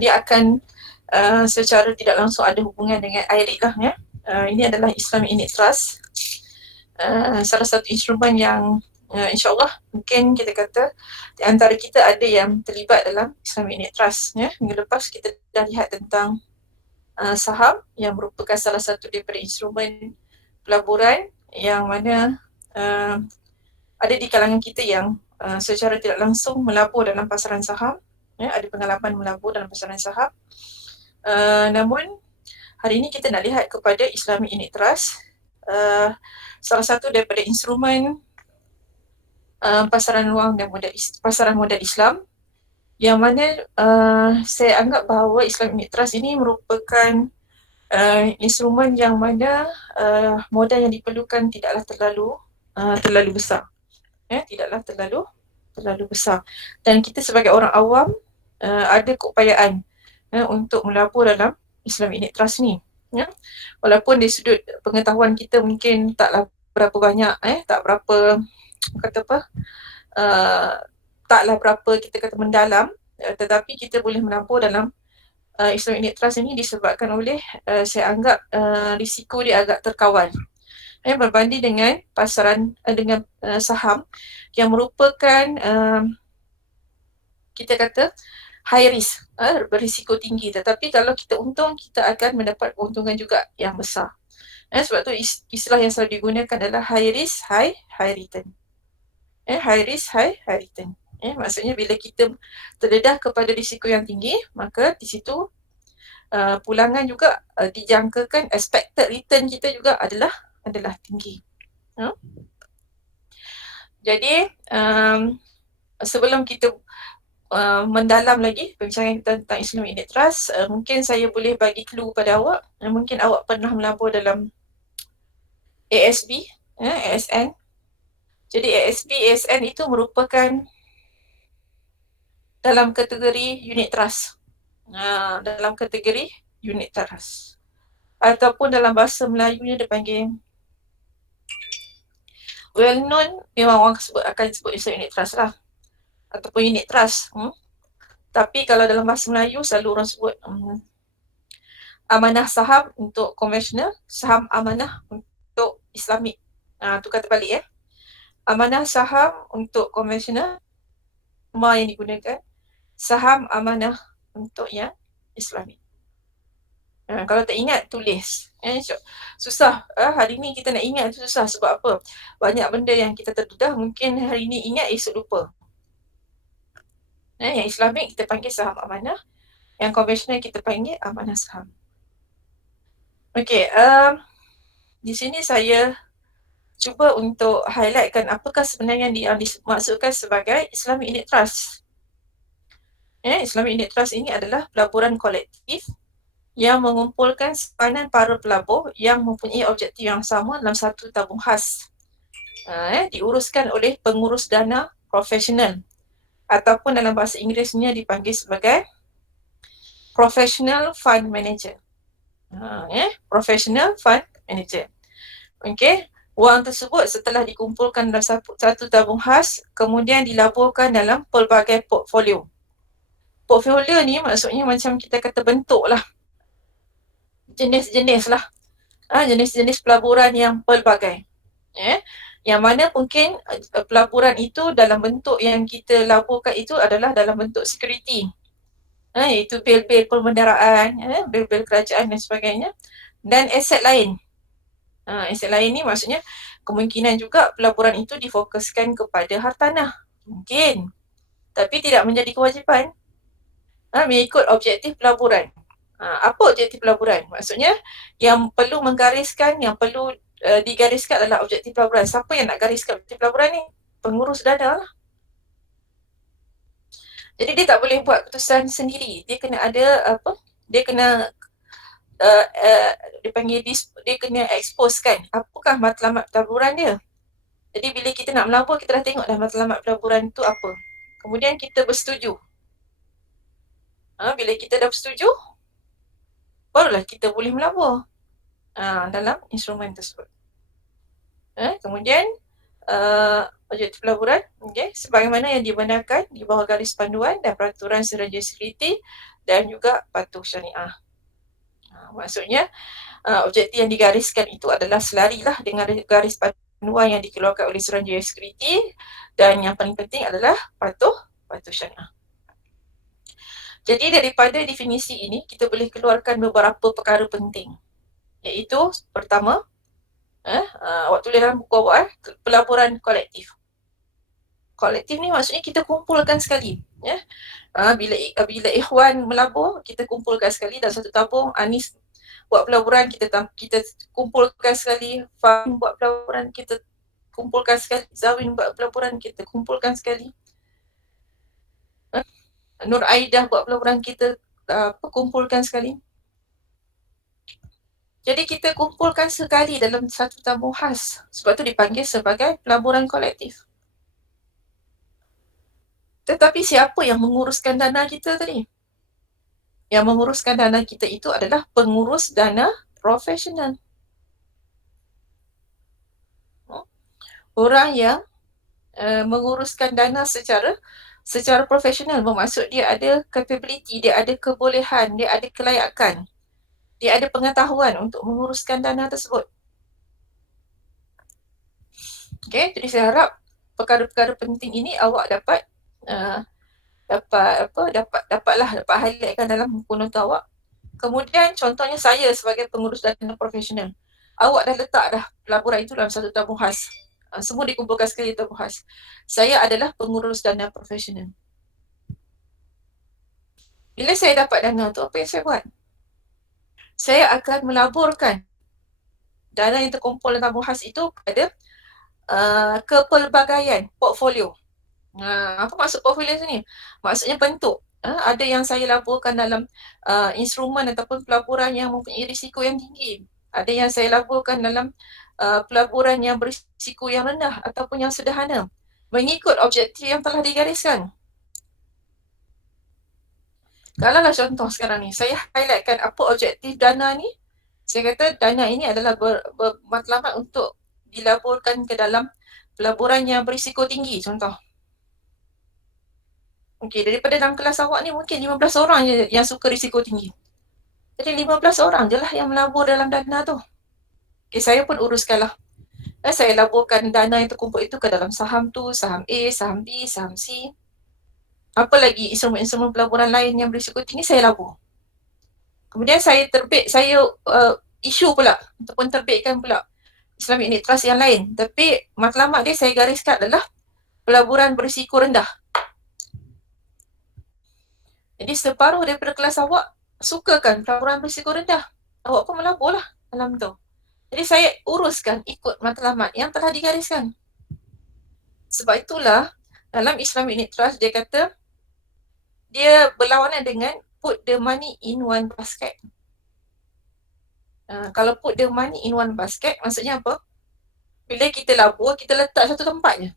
dia akan secara tidak langsung ada hubungan dengan IRIC lah ya. Ini adalah Islamic Unit Trust. Salah satu instrumen yang insyaAllah mungkin kita kata di antara kita ada yang terlibat dalam Islamic Unit Trust ya. Minggu lepas kita dah lihat tentang saham yang merupakan salah satu daripada instrumen pelaburan yang mana ada di kalangan kita yang secara tidak langsung melabur dalam pasaran saham ya, ada pengalaman melabur dalam pasaran saham. Namun hari ini kita nak lihat kepada Islamic Unit Trust, salah satu daripada instrumen pasaran wang dan pasaran modal Islam yang mana saya anggap bahawa Islamic Unit Trust ini merupakan instrumen yang mana modal yang diperlukan tidaklah terlalu besar. Tidaklah terlalu besar. Dan kita sebagai orang awam ada keupayaan untuk melabur dalam Islamic Unit Trust ni. Ya. Walaupun dari sudut pengetahuan kita mungkin taklah berapa banyak, taklah berapa kita kata mendalam, tetapi kita boleh melabur dalam Islamic Unit Trust ini disebabkan oleh saya anggap risiko dia agak terkawal. Berbanding dengan pasaran dengan saham yang merupakan kita kata high risk, berisiko tinggi, tetapi kalau kita untung kita akan mendapat keuntungan juga yang besar. Sebab tu istilah yang selalu digunakan adalah high risk high return. High risk high return. Maksudnya bila kita terdedah kepada risiko yang tinggi, maka di situ pulangan juga dijangkakan expected return kita juga adalah tinggi. Jadi sebelum kita mendalam lagi perbincangan kita tentang Islamic Unit Trust, mungkin saya boleh bagi clue pada awak. Mungkin awak pernah melabur dalam ASB, ASN. Jadi ASB, ASN itu merupakan dalam kategori unit trust. Dalam kategori unit trust. Ataupun dalam bahasa Melayunya dia panggil well known, memang orang akan sebut unit trust lah. Ataupun unit trust. Tapi kalau dalam bahasa Melayu selalu orang sebut amanah saham untuk konvensional, saham amanah untuk Islamik. Tu kata balik Amanah saham untuk konvensional, yang digunakan. Saham amanah untuk yang Islamik. Kalau tak ingat, tulis. Susah. Hari ni kita nak ingat tu susah. Sebab apa? Banyak benda yang kita terdedah, mungkin hari ni ingat, esok lupa. Yang Islamik kita panggil saham amanah. Yang konvensional kita panggil amanah saham. Okey, di sini saya cuba untuk highlightkan apakah sebenarnya yang dimaksudkan sebagai Islamic Unit Trust. Islamic Unit Trust ini adalah pelaburan kolektif yang mengumpulkan simpanan para pelabur yang mempunyai objektif yang sama dalam satu tabung khas. Diuruskan oleh pengurus dana profesional ataupun dalam bahasa Inggerisnya dipanggil sebagai Professional Fund Manager. Professional Fund Manager. Okey, wang tersebut setelah dikumpulkan dalam satu tabung khas, kemudian dilaburkan dalam pelbagai portfolio. Portfolio ni maksudnya macam kita kata bentuk lah. Jenis-jenis lah. Jenis-jenis pelaburan yang pelbagai. Yang mana mungkin pelaburan itu dalam bentuk yang kita laburkan itu adalah dalam bentuk security. Iaitu bil-bil perbendaraan, bil-bil kerajaan dan sebagainya. Dan aset lain. Aset lain ni maksudnya kemungkinan juga pelaburan itu difokuskan kepada hartanah. Mungkin. Tapi tidak menjadi kewajipan. Mengikut objektif pelaburan. Apa objektif pelaburan? Maksudnya yang perlu menggariskan, yang perlu digariskan adalah objektif pelaburan. Siapa yang nak gariskan objektif pelaburan ni? Pengurus dana lah. Jadi dia tak boleh buat keputusan sendiri. Dia kena ada dia kena dia kena exposekan apakah matlamat pelaburan dia. Jadi bila kita nak melabur, kita dah tengok dah matlamat pelaburan tu apa. Kemudian kita bersetuju. Bila kita dah bersetuju, barulah kita boleh melabur dalam instrumen tersebut. Kemudian objektif pelaburan, sebagaimana yang dibenarkan di bawah garis panduan dan peraturan Suruhanjaya Sekuriti dan juga patuh syariah. Maksudnya objektif yang digariskan itu adalah selarilah dengan garis panduan yang dikeluarkan oleh Suruhanjaya Security, dan yang paling penting adalah patuh syariah. Jadi daripada definisi ini kita boleh keluarkan beberapa perkara penting, iaitu pertama, awak tulis dalam buku awak, pelaburan kolektif. Kolektif ni maksudnya kita kumpulkan sekali, ya. Bila ikhwan melabur, kita kumpulkan sekali dalam satu tabung. Anis buat pelaburan, kita kumpulkan sekali. Fahim buat pelaburan, kita kumpulkan sekali. Zawin buat pelaburan, kita kumpulkan sekali. Nur Aidah buat pelaburan, kita kumpulkan sekali. Jadi kita kumpulkan sekali dalam satu tabung khas. Sebab tu dipanggil sebagai pelaburan kolektif. Tetapi siapa yang menguruskan dana kita tadi? Yang menguruskan dana kita itu adalah pengurus dana profesional. Orang yang menguruskan dana secara profesional, bermaksud dia ada capability, dia ada kebolehan, dia ada kelayakan, dia ada pengetahuan untuk menguruskan dana tersebut. Okay, jadi saya harap perkara-perkara penting ini awak dapat highlightkan dalam buku nota awak. Kemudian contohnya saya sebagai pengurus dana profesional, awak dah letak dah pelaburan itu dalam satu tabung khas. Semua dikumpulkan sekali di tabung khas. Saya adalah pengurus dana profesional. Bila saya dapat dana tu, apa yang saya buat? Saya akan melaburkan dana yang terkumpul dalam tabung khas itu pada kepelbagaian portfolio. Apa maksud portfolio sini? Maksudnya bentuk. Ada yang saya laburkan dalam instrumen ataupun pelaburan yang mempunyai risiko yang tinggi. Ada yang saya laburkan dalam pelaburan yang berisiko yang rendah ataupun yang sederhana, mengikut objektif yang telah digariskan. Kalaulah contoh sekarang ni, saya highlightkan apa objektif dana ni. Saya kata dana ini adalah bermatlamat untuk dilaburkan ke dalam pelaburan yang berisiko tinggi, contoh. Okey, daripada dalam kelas awak ni mungkin 15 orang je yang suka risiko tinggi. Jadi 15 orang je lah yang melabur dalam dana tu. Okey, saya pun uruskanlah. Saya laburkan dana yang terkumpul itu ke dalam saham tu, saham A, saham B, saham C. Apa lagi instrumen-instrumen pelaburan lain yang berisiko tinggi saya labur. Kemudian saya isu pula ataupun terbitkan pula Islamic Unit Trust yang lain. Tapi matlamat dia saya gariskan adalah pelaburan berisiko rendah. Jadi separuh daripada kelas awak sukakan pelaburan berisiko rendah. Awak pun melaburlah dalam tu. Jadi saya uruskan ikut matlamat yang telah digariskan. Sebab itulah dalam Islamic Unit Trust dia kata dia berlawanan dengan put the money in one basket. Kalau put the money in one basket, maksudnya apa? Bila kita labur, kita letak satu tempat je.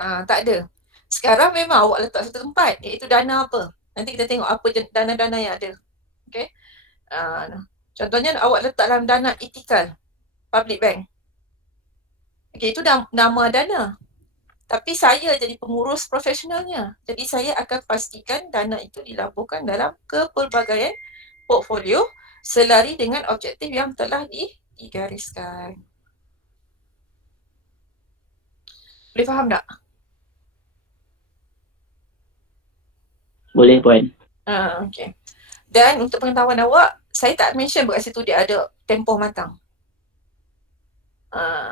Tak ada. Sekarang memang awak letak satu tempat, iaitu dana apa. Nanti kita tengok apa dana-dana yang ada. Okay. Contohnya awak letak dalam dana etikal, public bank. Okay, itu nama dana. Tapi saya jadi pengurus profesionalnya. Jadi saya akan pastikan dana itu dilaburkan dalam kepelbagaian portfolio selari dengan objektif yang telah digariskan. Boleh faham tak? Boleh, Puan. Okay. Dan untuk pengetahuan awak, saya tak mention kat situ dia ada tempoh matang.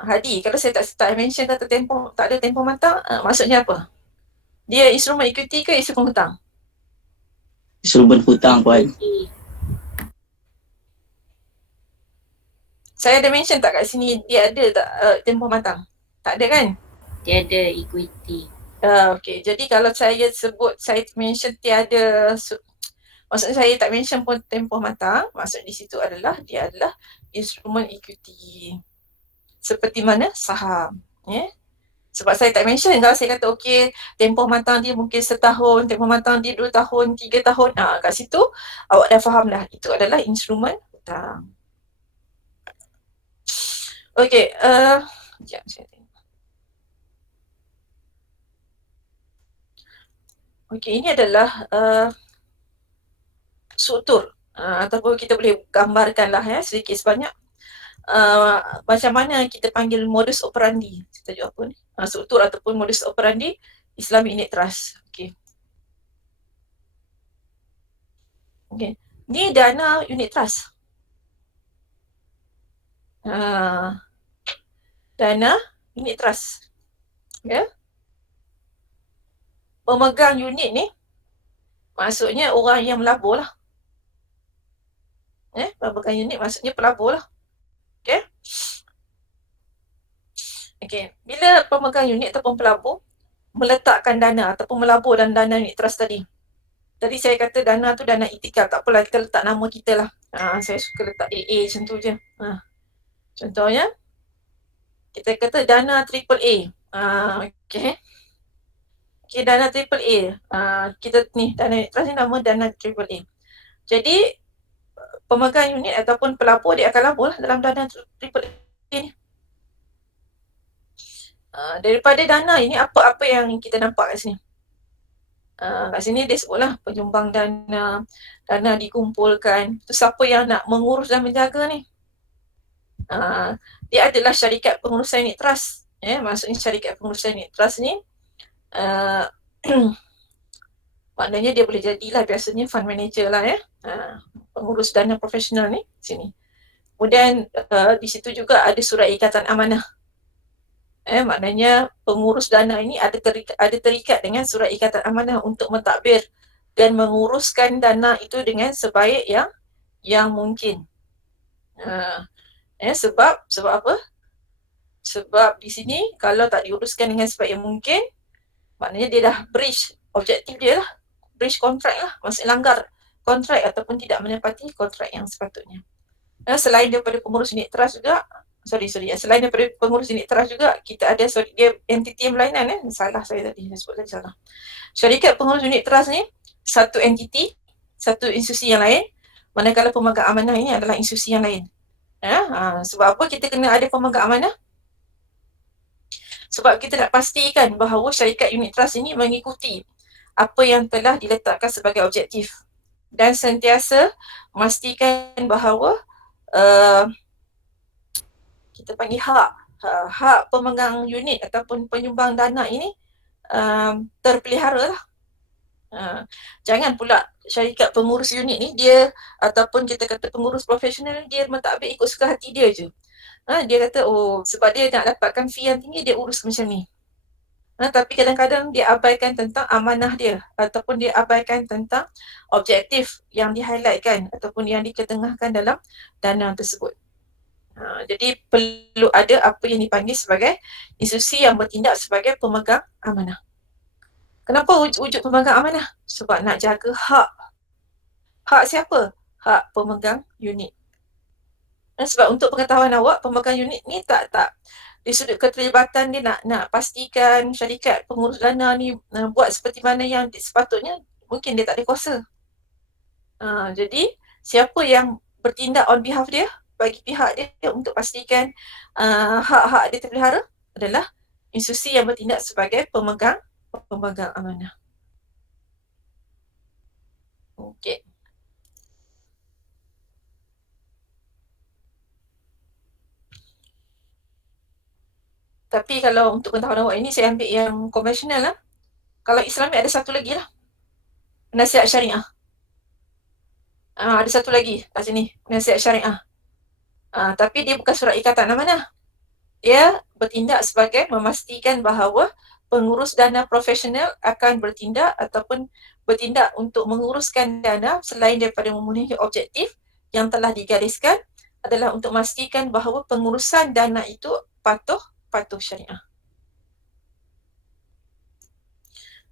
Hadi, kalau saya tak mention kata tak ada tempoh matang, maksudnya apa? Dia instrumen equity ke instrumen hutang? Instrumen hutang, Puan. Saya ada mention tak kat sini dia ada tak tempoh matang? Tak ada kan? Tiada equity. Okay, jadi kalau saya mention tiada, maksudnya saya tak mention pun tempoh matang, maksud di situ adalah dia adalah instrumen equity. Seperti mana? Saham. Sebab saya tak mention, kalau saya kata okey, tempoh matang dia mungkin setahun, tempoh matang dia 2 tahun, 3 tahun, kat situ awak dah faham dah, itu adalah instrumen hutang. Okey, sekejap saya tengok. Okey, ini adalah struktur ataupun kita boleh gambarkanlah sedikit sebanyak macam mana kita panggil modus operandi. Tajuk apa ni? Struktur ataupun modus operandi Islamic Unit Trust. Okey. Okey. Ni dana unit trust. Dana unit trust. Ya. Pemegang unit ni maksudnya orang yang melabur lah. Pemegang unit maksudnya pelabur lah. Okey. Okey. Bila pemegang unit ataupun pelabur meletakkan dana ataupun melabur dalam dana unit trust tadi. Tadi saya kata dana tu dana itikaf. Tak apalah kita letak nama kita lah. Saya suka letak AA macam tu je. Contohnya kita kata dana AAA. Okey. Okey, dana AAA. Kita ni dana unit trust ni nama dana AAA. Jadi pemegang unit ataupun pelabur dia akan labur lah dalam dana AAA ni. Daripada dana ini apa-apa yang kita nampak kat sini. Kat sini dia sebutlah penyumbang dana, dana dikumpulkan. Tu siapa yang nak mengurus dan menjaga ni? Dia adalah syarikat pengurusan unit trust. Maksudnya syarikat pengurusan unit trust ni maknanya dia boleh jadilah biasanya fund manager lah pengurus dana profesional ni sini. Kemudian di situ juga ada surat ikatan amanah. Maknanya pengurus dana ini ada terikat dengan surat ikatan amanah untuk mentadbir dan menguruskan dana itu dengan sebaik yang mungkin. Sebab apa? Sebab di sini kalau tak diuruskan dengan sebaik yang mungkin, maknanya dia dah breach objektif dia lah, breach kontrak lah, maksudnya langgar kontrak ataupun tidak menepati kontrak yang sepatutnya. Selain daripada pengurus unit trust juga, selain daripada pengurus unit trust juga, kita ada dia entiti yang berlainan. Salah saya tadi, saya sebut tadi salah. Syarikat pengurus unit trust ni satu entiti, satu institusi yang lain, manakala pemegang amanah ini adalah institusi yang lain. Sebab apa kita kena ada pemegang amanah? Sebab kita nak pastikan bahawa syarikat unit trust ini mengikuti apa yang telah diletakkan sebagai objektif dan sentiasa memastikan bahawa kita panggil hak pemegang unit ataupun penyumbang dana ini terpelihara lah. Jangan pula syarikat pengurus unit ni dia ataupun kita kata pengurus profesional dia mentadbir ikut suka hati dia je. Dia kata sebab dia nak dapatkan fee yang tinggi dia urus macam ni. Tapi kadang-kadang dia abaikan tentang amanah dia ataupun dia abaikan tentang objektif yang di-highlightkan ataupun yang diketengahkan dalam dana tersebut. Jadi perlu ada apa yang dipanggil sebagai institusi yang bertindak sebagai pemegang amanah. Kenapa wujud pemegang amanah? Sebab nak jaga hak. Hak siapa? Hak pemegang unit. Sebab untuk pengetahuan awak, pemegang unit ni tak di sudut keterlibatan dia nak pastikan syarikat pengurus dana ni buat seperti mana yang sepatutnya, mungkin dia tak ada kuasa. Jadi siapa yang bertindak on behalf dia, bagi pihak dia untuk pastikan hak-hak dia terpelihara adalah institusi yang bertindak sebagai pemegang amanah. Okey. Tapi kalau untuk pengetahuan awak ini saya ambil yang konvensional lah. Kalau Islamic ada satu lagi lah. Nasihat syariah. Ada satu lagi kat sini, nasihat syariah. Tapi dia bukan surat ikatan amanah. Dia bertindak sebagai memastikan bahawa pengurus dana profesional akan bertindak ataupun bertindak untuk menguruskan dana selain daripada memenuhi objektif yang telah digariskan adalah untuk memastikan bahawa pengurusan dana itu patuh syariah.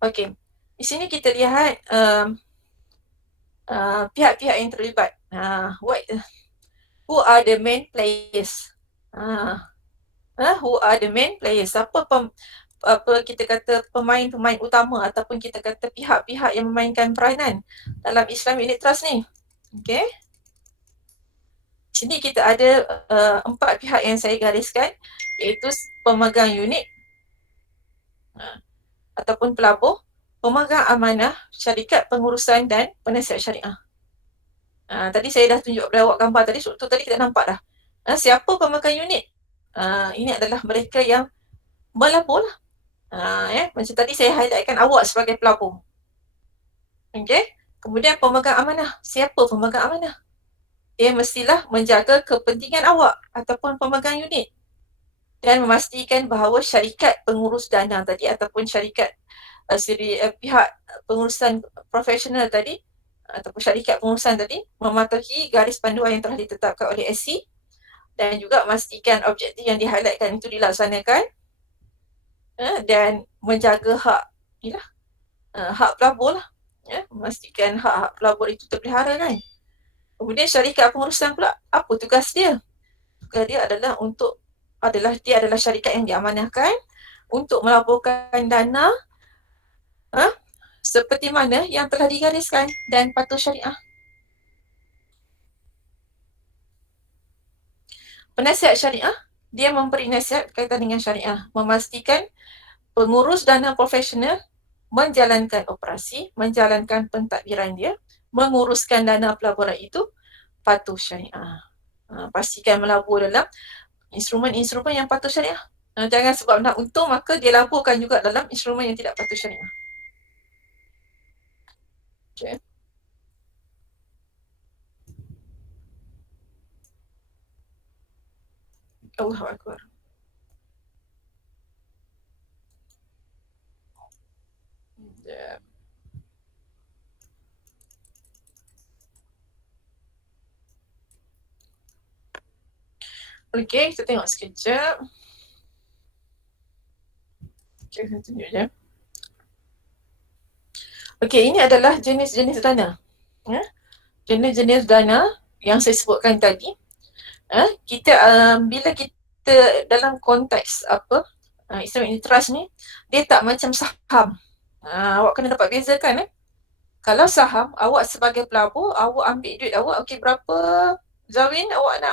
Okey. Di sini kita lihat pihak-pihak yang terlibat. Who are the main players? Who are the main players? Apa kita kata pemain-pemain utama ataupun kita kata pihak-pihak yang memainkan peranan dalam Islamic Unit Trust ni? Okey. Sini kita ada 4 pihak yang saya gariskan, iaitu pemegang unit ataupun pelabur, pemegang amanah, syarikat pengurusan dan penasihat syariah. Tadi saya dah tunjuk pada awak gambar tadi, tu tadi kita nampak dah. Siapa pemegang unit? Ini adalah mereka yang melabur lah. Macam tadi saya highlightkan awak sebagai pelabur. Okey. Kemudian pemegang amanah. Siapa pemegang amanah? Dia mestilah menjaga kepentingan awak ataupun pemegang unit dan memastikan bahawa syarikat pengurus dana tadi ataupun syarikat pihak pengurusan profesional tadi ataupun syarikat pengurusan tadi mematuhi garis panduan yang telah ditetapkan oleh SC dan juga memastikan objektif yang di-highlightkan itu dilaksanakan dan menjaga hak pelabur lah. Memastikan hak-hak pelabur itu terpelihara kan. Kemudian syarikat pengurusan pula, apa tugas dia? Tugas dia adalah dia adalah syarikat yang diamanahkan untuk melaburkan dana seperti mana yang telah digariskan dan patuh syariah. Penasihat syariah, dia memberi nasihat berkaitan dengan syariah, memastikan pengurus dana profesional menjalankan operasi, menjalankan pentadbiran dia, menguruskan dana pelaburan itu patuh syariah. Pastikan melabur dalam instrumen-instrumen yang patuh syariah. Jangan sebab nak untung maka dia laburkan juga dalam instrumen yang tidak patuh syariah. Okay. Allahu Akbar. Yeah. Okay, kita tengok sekejap. Okay, saya tunjuk je. Okay, ini adalah jenis-jenis dana. Jenis-jenis dana yang saya sebutkan tadi. Kita bila kita dalam konteks Islamic Trust ni, dia tak macam saham. Awak kena dapat bezakan. Kalau saham, awak sebagai pelabur, awak ambil duit awak, okey berapa Zawin awak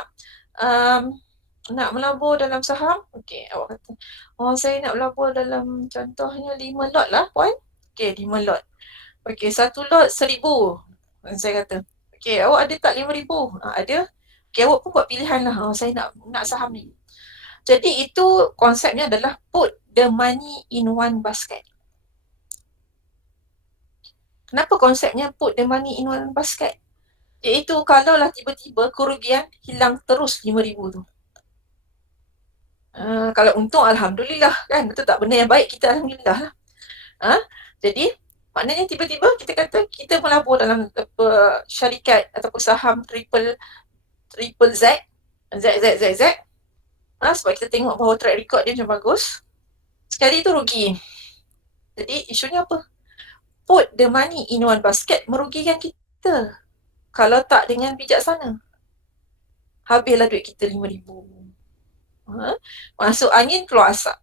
nak melabur dalam saham? Okey, awak kata, saya nak melabur dalam contohnya 5 lot lah puan. Okey, 5 lot. Okey, 1 lot 1,000. Saya kata, okey, awak ada tak 5,000? Ada. Okey, awak pun buat pilihan lah, saya nak saham ni. Jadi itu konsepnya adalah put the money in one basket. Kenapa konsepnya put the money in one basket? Iaitu kalaulah tiba-tiba kerugian hilang terus 5,000 tu. Kalau untung Alhamdulillah kan, betul tak? Benda yang baik kita Alhamdulillah lah. Jadi maknanya tiba-tiba kita kata kita melabur dalam syarikat ataupun saham triple Z, sebab kita tengok bahawa track record dia macam bagus. Sekali tu rugi. Jadi isunya apa? Put the money in one basket merugikan kita. Kalau tak dengan bijaksana. Habislah duit kita 5,000. Masuk angin, keluar asap.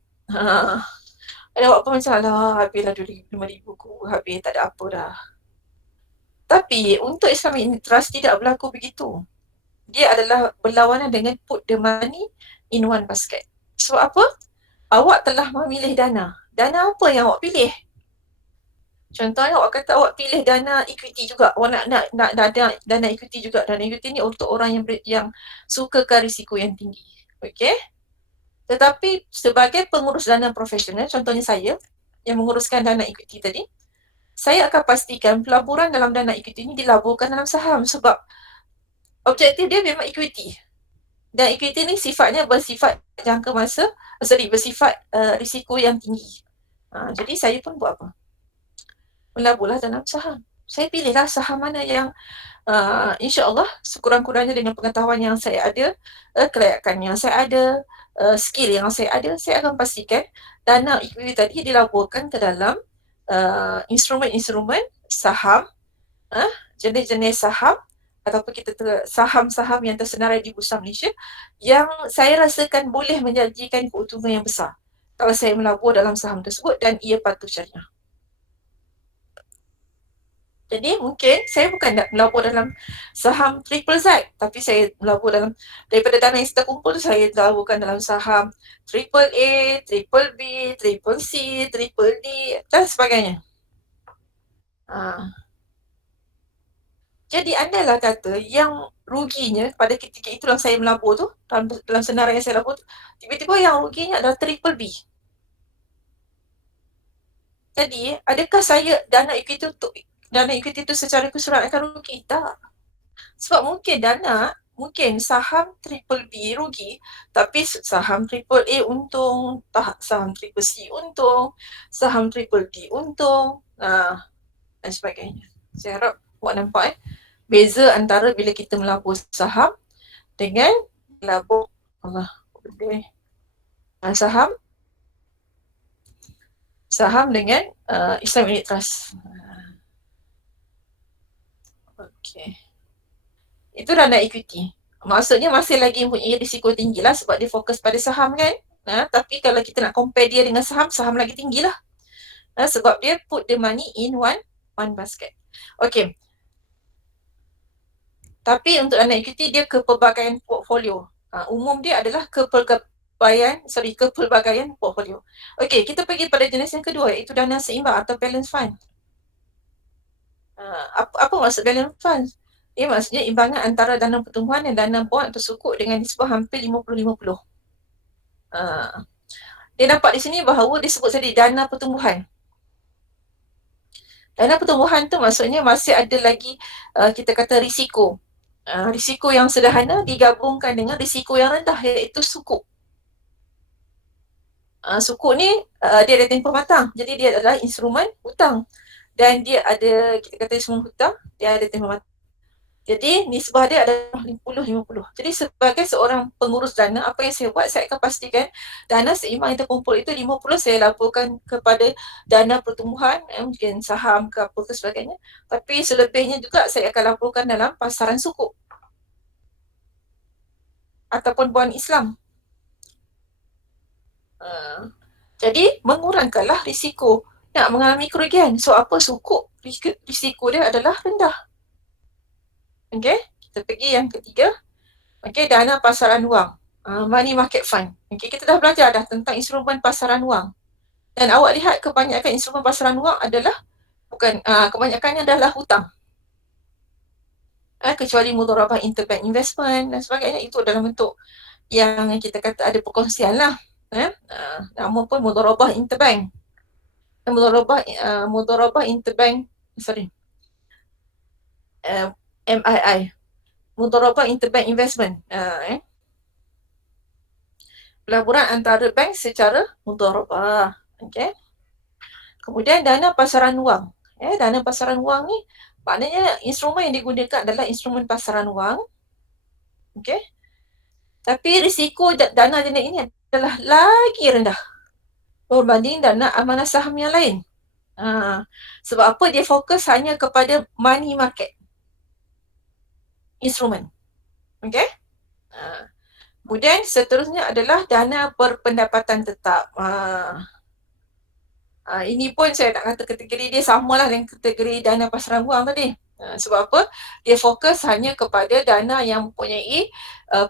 Ada awak pun macam, habislah duit 5,000 ku, habis tak ada apa dah. Tapi untuk Islamic Trust tidak berlaku begitu. Dia adalah berlawanan dengan put the money in one basket. Sebab apa? Awak telah memilih dana. Dana apa yang awak pilih? Contohnya awak kata awak pilih dana equity juga. Awak nak dana equity juga. Dana equity ni untuk orang yang sukakan risiko yang tinggi. Okey? Tetapi sebagai pengurus dana profesional, contohnya saya yang menguruskan dana equity tadi, saya akan pastikan pelaburan dalam dana equity ni dilaburkan dalam saham sebab objektif dia memang equity. Dan equity ni sifatnya bersifat jangka masa, bersifat risiko yang tinggi. Jadi saya pun buat apa? Melaburlah dalam saham. Saya pilihlah saham mana yang insya-Allah sekurang-kurangnya dengan pengetahuan yang saya ada, kelayakan yang saya ada, skill yang saya ada, saya akan pastikan dana equity tadi dilaburkan ke dalam instrumen-instrumen saham, jenis-jenis saham ataupun saham-saham yang tersenarai di Bursa Malaysia yang saya rasakan boleh menjanjikan keuntungan yang besar kalau saya melabur dalam saham tersebut dan ia patuh syariah. Jadi mungkin saya bukan nak melabur dalam saham triple Z, tapi saya melabur dalam, daripada dana yang saya kumpul tu saya laburkan dalam saham triple A, triple B, triple C, triple D dan sebagainya. Jadi andailah kata yang ruginya pada ketika itulah saya melabur tu, dalam senarai yang saya labur tu, tiba-tiba yang ruginya adalah triple B. Jadi adakah saya dana equity tu secara keseluruhan akan rugi? Tak. Sebab mungkin saham triple B rugi, tapi saham triple A untung, saham triple C untung, saham triple D untung, dan sebagainya. Saya harap awak nampak beza antara bila kita melabur saham dengan melabur saham dengan Islam Unit Trust. Okey. Itu dana equity. Maksudnya masih lagi mempunyai risiko tinggi lah sebab dia fokus pada saham kan. Tapi kalau kita nak compare dia dengan saham lagi tinggi lah. Sebab dia put the money in one basket. Okay. Tapi untuk dana equity dia kepelbagaian portfolio. Umum dia adalah kepelbagaian portfolio. Okay, kita pergi pada jenis yang kedua iaitu dana seimbang atau balance fund. Apa maksud balance fund? Ia maksudnya imbangan antara dana pertumbuhan dan dana bond atau sukuk dengan nisbah hampir 50-50. Dia nampak di sini bahawa disebut tadi dana pertumbuhan. Dana pertumbuhan tu maksudnya masih ada lagi kita kata risiko. Risiko yang sederhana digabungkan dengan risiko yang rendah iaitu sukuk. Sukuk ni dia ada tempoh matang. Jadi dia adalah instrumen hutang. Dan dia ada, kita kata instrumen hutang, dia ada tempoh matang. Jadi nisbah dia adalah 50-50. Jadi sebagai seorang pengurus dana, apa yang saya buat, saya akan pastikan dana seimbang yang terkumpul itu 50 saya laporkan kepada dana pertumbuhan, mungkin saham ke apa ke sebagainya. Tapi selebihnya juga saya akan laporkan dalam pasaran sukuk ataupun bond Islam. Jadi mengurangkanlah risiko nak mengalami kerugian. So apa sukuk? Risiko dia adalah rendah. Okay, kita pergi yang ketiga. Okay, dana pasaran wang, money market fund. Okay, kita dah belajar dah tentang instrumen pasaran wang. Dan awak lihat kebanyakan instrumen pasaran wang adalah kebanyakannya adalah hutang. Kecuali mudharabah interbank investment dan sebagainya, itu adalah bentuk yang kita kata ada perkongsian lah. Nama pun mudharabah interbank. Mudharabah interbank, MII. Mudharabah interbank investment. Pelaburan antara bank secara mudharabah. Okay. Kemudian dana pasaran wang. Dana pasaran wang ni maknanya instrumen yang digunakan adalah instrumen pasaran wang. Okay. Tapi risiko dana jenis ini adalah lagi rendah berbanding dana amanah saham yang lain. Sebab apa? Dia fokus hanya kepada money market instrumen. Okay. Kemudian seterusnya adalah dana berpendapatan tetap. Ini pun saya nak kata kategori dia samalah dengan kategori dana pasaran wang tadi. Sebab apa? Dia fokus hanya kepada dana yang mempunyai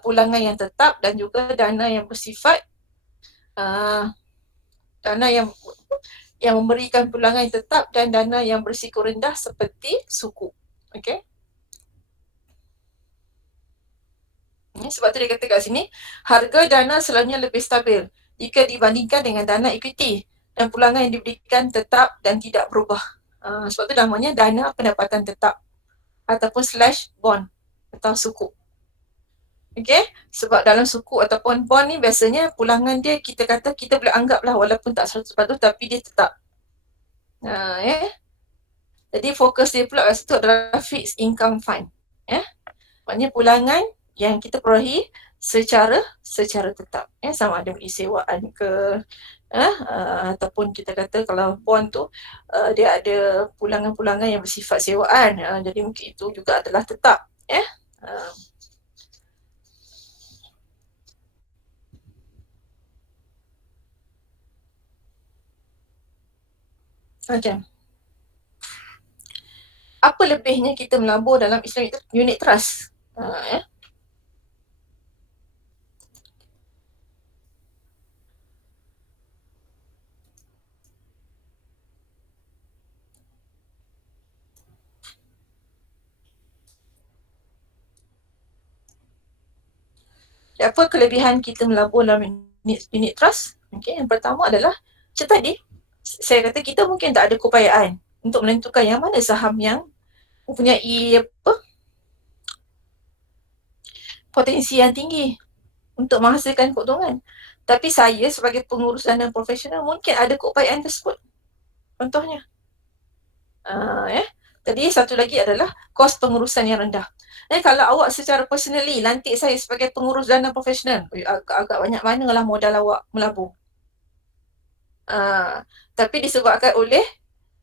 pulangan yang tetap dan juga dana yang bersifat dana yang memberikan pulangan yang tetap dan dana yang berisiko rendah seperti sukuk. Okay. Sebab tu dia kata kat sini, harga dana selalunya lebih stabil jika dibandingkan dengan dana equity dan pulangan yang diberikan tetap dan tidak berubah. Sebab tu namanya dana pendapatan tetap ataupun /bond atau sukuk. Okay, sebab dalam sukuk ataupun bond ni biasanya pulangan dia kita kata kita boleh anggaplah walaupun tak 100% tapi dia tetap. Jadi fokus dia pula kat situ adalah fixed income fund. Maknanya pulangan yang kita perolehi secara tetap. Sama ada beli sewaan ke ataupun kita kata kalau bond tu dia ada pulangan-pulangan yang bersifat sewaan. Jadi mungkin itu juga adalah tetap. Okay. Apa lebihnya kita melabur dalam Islam Unit Trust? apa kelebihan kita melabur dalam unit trust? Okay, yang pertama adalah macam tadi, saya kata kita mungkin tak ada keupayaan untuk menentukan yang mana saham yang mempunyai apa potensi yang tinggi untuk menghasilkan keuntungan. Tapi saya sebagai pengurus dana profesional mungkin ada keupayaan tersebut. Contohnya. Tadi satu lagi adalah kos pengurusan yang rendah. Kalau awak secara personally lantik saya sebagai pengurus dana profesional, agak banyak manalah modal awak melabur. Tapi disebabkan oleh,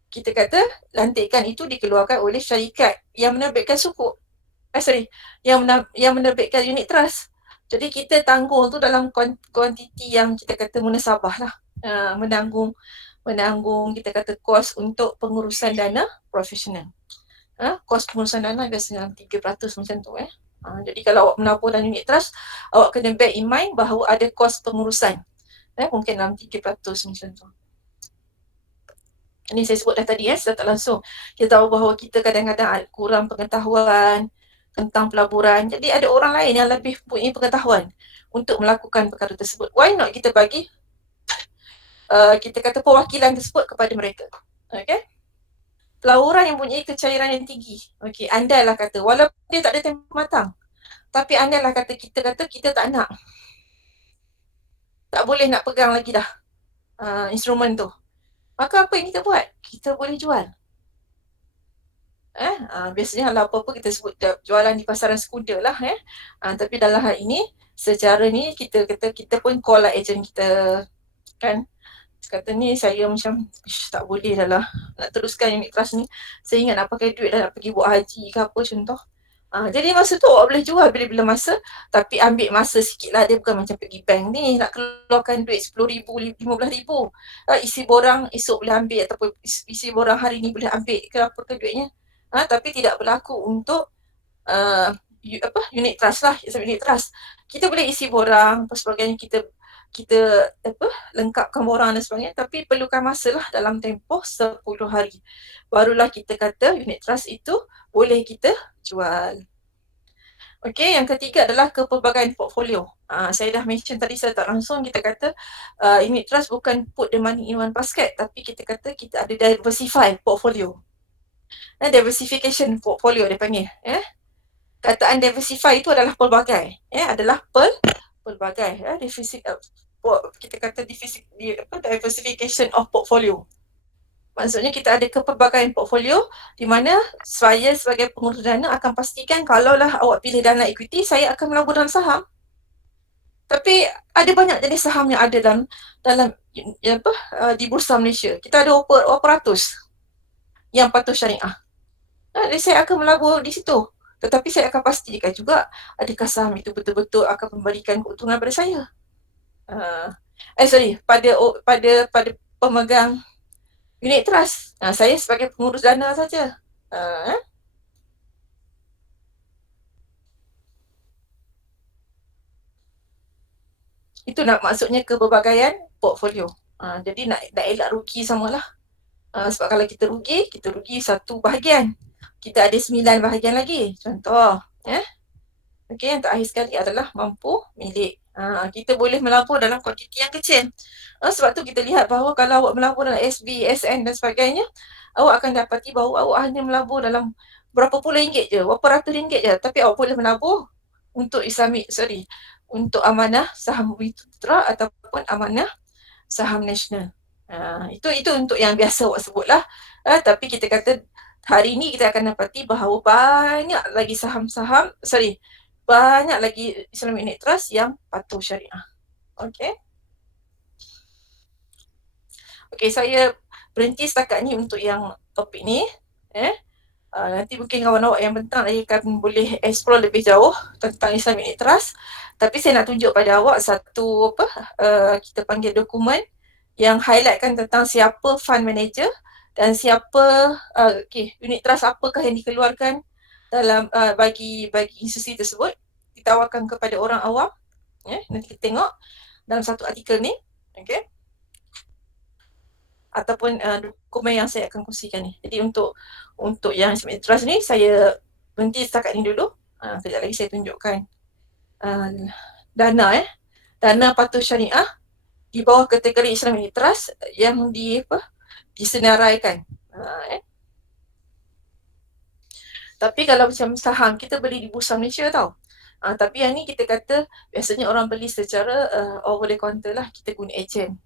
kita kata lantikan itu dikeluarkan oleh syarikat yang menerbitkan sukuk. Yang menerbitkan unit trust. Jadi kita tanggung tu dalam kuantiti yang kita kata munasabah lah. Menanggung kita kata kos untuk pengurusan dana profesional. Kos pengurusan dana biasanya 3% macam tu. Jadi kalau awak menabur dalam unit trust, awak kena bear in mind bahawa ada kos pengurusan. Mungkin dalam 3% macam tu. Ini saya sebut dah tadi secara tak langsung. Kita tahu bahawa kita kadang-kadang kurang pengetahuan tentang pelaburan. Jadi ada orang lain yang lebih punya pengetahuan untuk melakukan perkara tersebut. Why not kita bagi kita kata perwakilan tersebut kepada mereka. Okay? Pelaburan yang mempunyai kecairan yang tinggi. Okay, andailah kata, walaupun dia tak ada tempoh matang, tapi andailah kata kita tak nak. Tak boleh nak pegang lagi dah instrumen tu. Maka apa yang kita buat? Kita boleh jual. Biasanya kalau apa-apa kita sebut jualan di pasaran sekunder lah. Tapi dalam hal ini, secara ni kita kata kita pun call lah agent kita. Kan? Kata ni saya macam tak boleh dah lah nak teruskan unit trust ni. Saya ingat nak pakai duit dah nak pergi buat haji ke apa contoh. Jadi masa tu awak boleh jual bila-bila masa, tapi ambil masa sikit lah. Dia bukan macam pergi bank ni nak keluarkan duit RM10,000, RM15,000. Isi borang esok boleh ambil ataupun isi borang hari ni boleh ambil ke apa ke duitnya. Tapi tidak berlaku untuk unit trust lah. Unit trust kita boleh isi borang apa sebagainya, kita lengkapkan borang dan sebagainya, tapi perlukan masa lah dalam tempoh 10 hari. Barulah kita kata unit trust itu boleh kita jual. Okey, yang ketiga adalah kepelbagaian portfolio. Saya dah mention tadi secara tak langsung, kita kata unit trust bukan put the money in one basket, tapi kita kata kita ada diversify portfolio. Diversification portfolio dia panggil. Kataan diversify itu adalah pelbagai. Adalah pelbagai. Kita kata diversification of portfolio. Maksudnya kita ada kepelbagaian portfolio di mana saya sebagai pengurus dana akan pastikan kalaulah awak pilih dana equity, saya akan melabur dalam saham. Tapi ada banyak jenis saham yang ada dalam di Bursa Malaysia. Kita ada berapa ratus yang patuh syariah. Jadi saya akan melabur di situ. Tetapi saya akan pastikan juga adakah saham itu betul-betul akan memberikan keuntungan pada saya. Pada pemegang unit trust. Saya sebagai pengurus dana saja. Itu maksudnya kepelbagaian portfolio. Jadi nak elak rugi samalah. Sebab kalau kita rugi satu bahagian. Kita ada 9 bahagian lagi. Contoh, okey, yang terakhir sekali adalah mampu milik. Kita boleh melabur dalam kuantiti yang kecil. Sebab tu kita lihat bahawa kalau awak melabur dalam SB, SN dan sebagainya, awak akan dapati bahawa awak hanya melabur dalam berapa puluh ringgit je, berapa ratus ringgit je. Tapi awak boleh melabur untuk untuk amanah saham Bumi Putra ataupun amanah saham nasional. Itu untuk yang biasa awak sebutlah. Tapi kita kata hari ini kita akan dapati bahawa banyak lagi banyak lagi Islamic Unit Trust yang patuh syariah. Okey, saya berhenti setakat ni untuk yang topik ni. Nanti mungkin kawan awak yang bentang lagi akan boleh explore lebih jauh tentang Islamic Unit Trust. Tapi saya nak tunjuk pada awak satu kita panggil dokumen yang highlightkan tentang siapa fund manager dan siapa unit trust apakah yang dikeluarkan dalam bagi institusi tersebut, ditawarkan kepada orang awam. Nanti kita tengok dalam satu artikel ni, ataupun dokumen yang saya akan kongsikan ni. Jadi untuk yang Islamic Trust ni saya berhenti setakat ni dulu. Kejap lagi saya tunjukkan dana patuh syariah di bawah kategori Islam Unit Trust yang disenaraikan. Tapi kalau macam saham, kita beli di Bursa Malaysia tau. Tapi yang ni kita kata biasanya orang beli secara over the counter lah, kita guna ejen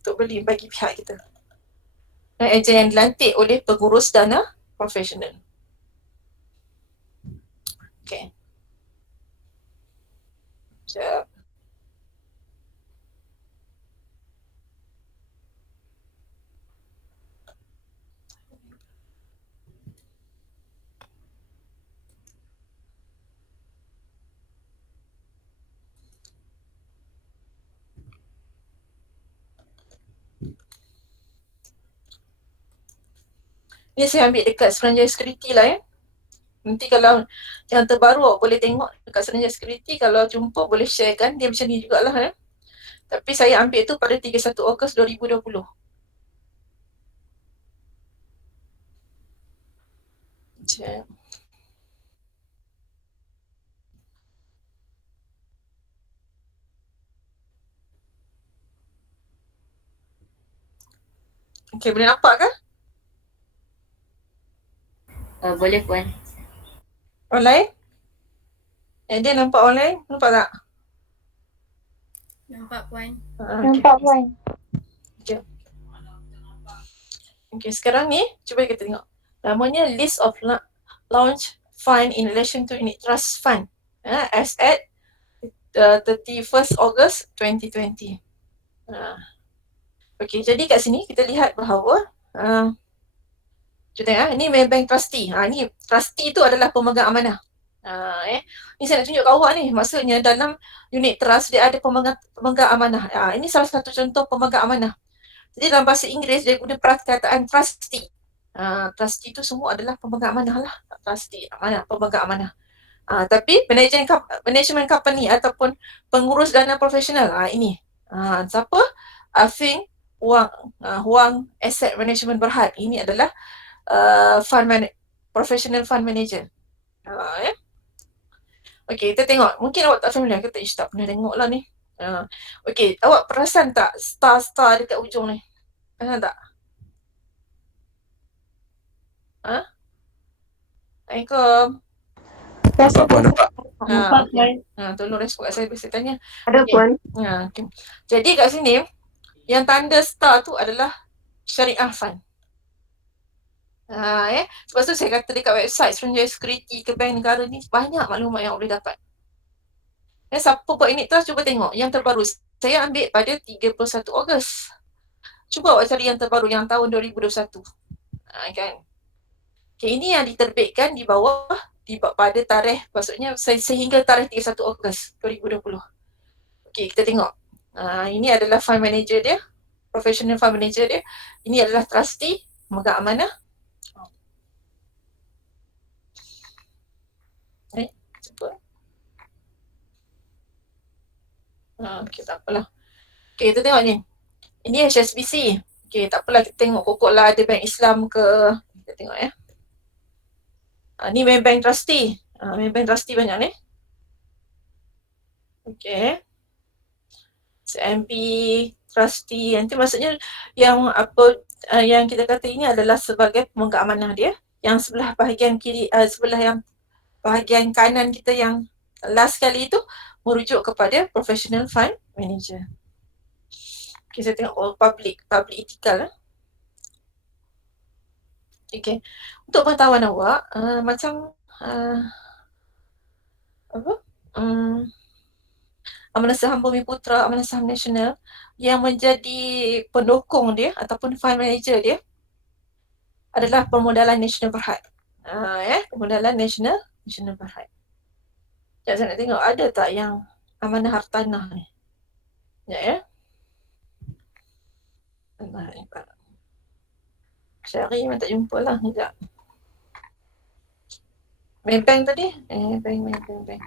untuk beli bagi pihak kita. Dan ejen yang dilantik oleh pengurus dana profesional. Okay. Sekejap. Ni saya ambil dekat Serenjaya Security lah ya. Nanti kalau yang terbaru awak boleh tengok dekat Serenjaya Security, kalau jumpa boleh share kan, dia macam ni jugalah ya. Tapi saya ambil tu pada 31 Ogos 2020. Macam okay, boleh nampak ke? Boleh Puan. Online? Dia nampak online? Nampak tak? Nampak Puan. Nampak Puan. Okay, sekarang ni cuba kita tengok. Namanya List of Launch Fund in relation to Unit Trust Fund as at 31st August 2020. Okay, jadi kat sini kita lihat bahawa kita tengok ni Main Bank Trustee. Ni trustee tu adalah pemegang amanah. Ni saya nak tunjuk kat awak ni. Maksudnya dalam unit trust dia ada pemegang amanah. Ini salah satu contoh pemegang amanah. Jadi dalam bahasa Inggeris dia guna perkataan trustee. Trustee tu semua adalah pemegang amanah lah. Trustee, amanah, pemegang amanah. Tapi management company ataupun pengurus dana profesional, ini. Siapa? Afing Huang Asset Management Berhad. Ini adalah professional fund manager. Okay, kita tengok. Mungkin awak tak familiar, kita tak pernah tengok lah ni. Okay, awak perasan tak star-star dekat ujung ni? Perasan tak? Assalamualaikum. Nampak Puan, nampak. Nampak Puan. Tolong respon kat saya, saya tanya. Ada Puan. Okay. Jadi kat sini, yang tanda star tu adalah syariah fund. Sebab tu saya kata dekat website Serenjaya Security ke Bank Negara ni banyak maklumat yang boleh dapat. Siapa buat unit trust, cuba tengok yang terbaru. Saya ambil pada 31 Ogos. Cuba awak cari yang terbaru yang tahun 2021. Kan? Okay, ini yang diterbitkan di bawah pada tarikh, maksudnya sehingga tarikh 31 Ogos 2020. Okay, kita tengok. Ini adalah fund manager dia, professional fund manager dia. Ini adalah trustee, pemegang amanah. Okay, tak apalah. Okay, kita tengok ni. Ini HSBC. Okay, tak apalah, kita tengok pokok lah ada bank Islam ke. Kita tengok ya. Ni Main Bank Trustee. Main Bank Trustee banyak ni. Okay. CMB Trustee. Nanti maksudnya yang yang kita kata ini adalah sebagai pemegang amanah dia. Yang sebelah bahagian kiri, sebelah yang bahagian kanan kita yang last kali itu merujuk kepada professional fund manager. Okay, saya tengok public ethical lah. Okay, untuk pengetahuan awak, macam Amanah Saham Bumiputra, Amanah Saham Nasional yang menjadi pendukung dia ataupun fund manager dia adalah Permodalan Nasional Berhad. Permodalan Nasional Berhad. Sekejap saya nak tengok ada tak yang Amanah Hartanah ni. Sekejap ya. Syari memang tak jumpa lah. Sekejap. Main bank tadi? Bank.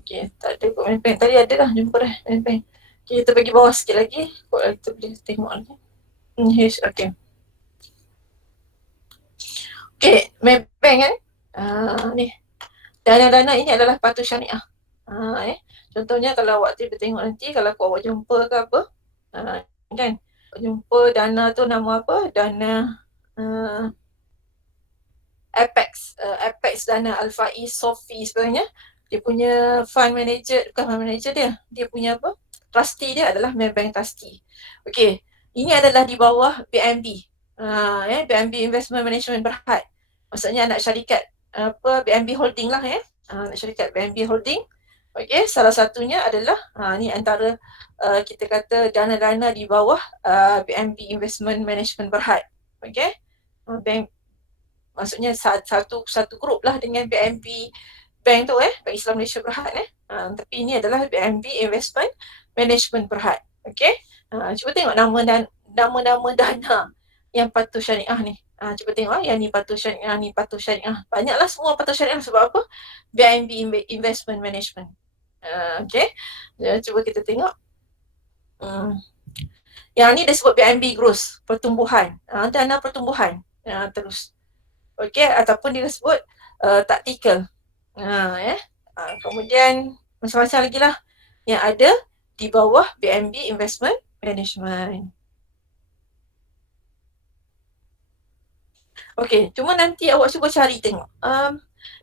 Okay, tak ada kot main bank. Tadi ada lah, jumpa dah main bank. Okay, kita pergi bawah sikit lagi. Kita boleh tengok lagi. Okay. Okay, Maybank kan. Ni. Dana-dana ini adalah patuh syariah. Contohnya kalau awak tiba tengok nanti, kalau awak jumpa ke apa, kan, jumpa dana tu nama apa, dana Apex Dana Alfai Sofi sebenarnya. Dia punya fund manager, bukan fund manager dia punya apa, trustee dia adalah Maybank trustee. Okay, ini adalah di bawah BNB. BNB Investment Management Berhad. Maksudnya anak syarikat apa, BNB Holding lah anak syarikat BNB Holding. Okay, salah satunya adalah ni antara kita kata dana-dana di bawah BNB Investment Management Berhad. Okay, bank, maksudnya satu grup lah dengan BNB Bank tu Bank Islam Malaysia Berhad tapi ini adalah BNB Investment Management Berhad. Okey. Cuba tengok nama-nama dana yang patuh syariah ni. Cuba tengok yang ni patuh syariah, ni patuh syariah. Banyaklah semua patuh syariah sebab apa? BNB Investment Management. Okey. Cuba kita tengok. Yang ni dia sebut BNB Growth, pertumbuhan. Dana pertumbuhan. Terus. Okey, ataupun dia sebut taktikal. Kemudian macam-macam lagi lah yang ada di bawah BNB Investment Management. Okey, cuma nanti awak cuba cari tengok.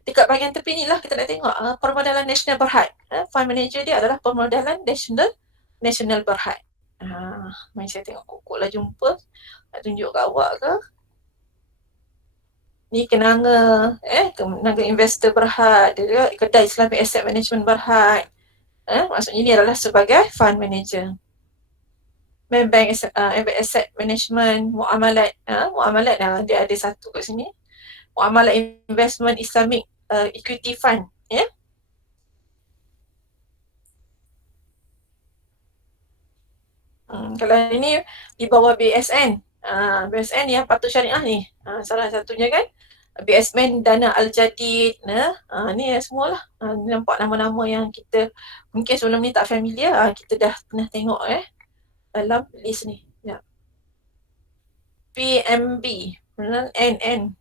Dekat bahagian tepi ni lah kita nak tengok permodalan nasional Berhad. Fund manager dia adalah permodalan nasional Berhad. Mari saya tengok kok lah jumpa. Nak tunjuk kat awak ke? Ni kenanga investor Berhad, dia kedai Islamic Asset Management Berhad. Maksudnya ni adalah sebagai fund manager. Maybank Asset Management, Muamalat, dia ada satu kat sini. Muamalat Investment Islamic Equity Fund, kalau ini di bawah BSN. BSN yang patuh syariah ni. Salah satunya kan BSN Dana Al-Jadid. Ni semua lah. Nampak nama-nama yang kita mungkin sebelum ni tak familiar. Kita dah pernah tengok dalam list ni. PMB. NN.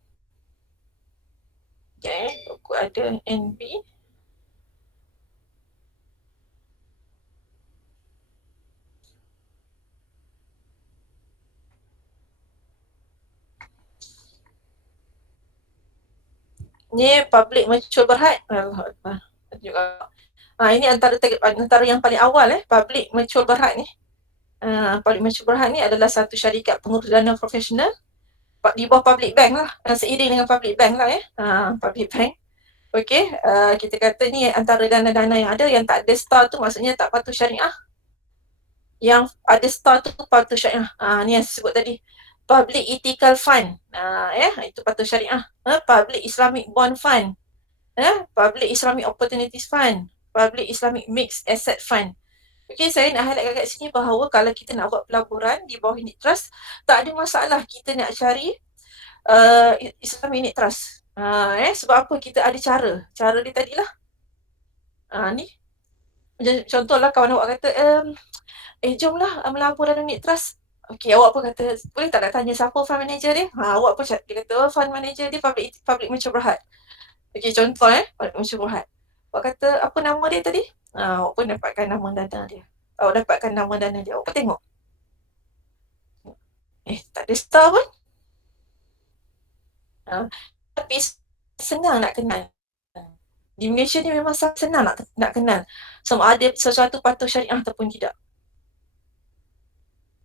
Okay, aku ada NB. Ni Public Mutual Berhad. Ini antara yang paling awal Public Mutual Berhad ni. Public Mutual Berhad ni adalah satu syarikat pengurus dana profesional di bawah Public Bank lah, seiring dengan Public Bank lah Public Bank. Okey, kita kata ni antara dana-dana yang ada, yang tak ada star tu maksudnya tak patuh syariah. Yang ada star tu patuh syariah. Ni yang saya sebut tadi. Public Ethical Fund. Itu patuh syariah. Public Islamic Bond Fund. Public Islamic Opportunities Fund. Public Islamic Mixed Asset Fund. Okay, saya nak highlight kat sini bahawa kalau kita nak buat pelaburan di bawah unit trust, tak ada masalah kita nak cari Islamic Unit Trust. Sebab apa? Kita ada cara. Cara dia tadilah. Ni. Contohlah kawan awak kata, jomlah melabur dalam unit trust. Okey, awak pun kata, boleh tak nak tanya siapa fund manager dia? Awak pun dia kata, fund manager dia Public Mutual Berhad. Okey, contoh Public Mutual Berhad. Awak kata, apa nama dia tadi? Awak pun dapatkan nama dana dia. Awak dapatkan nama dana dia. Awak pun tengok. Tak ada star pun. Tapi senang nak kenal. Di Malaysia ni memang senang nak kenal sama ada sesuatu patuh syariah ataupun tidak.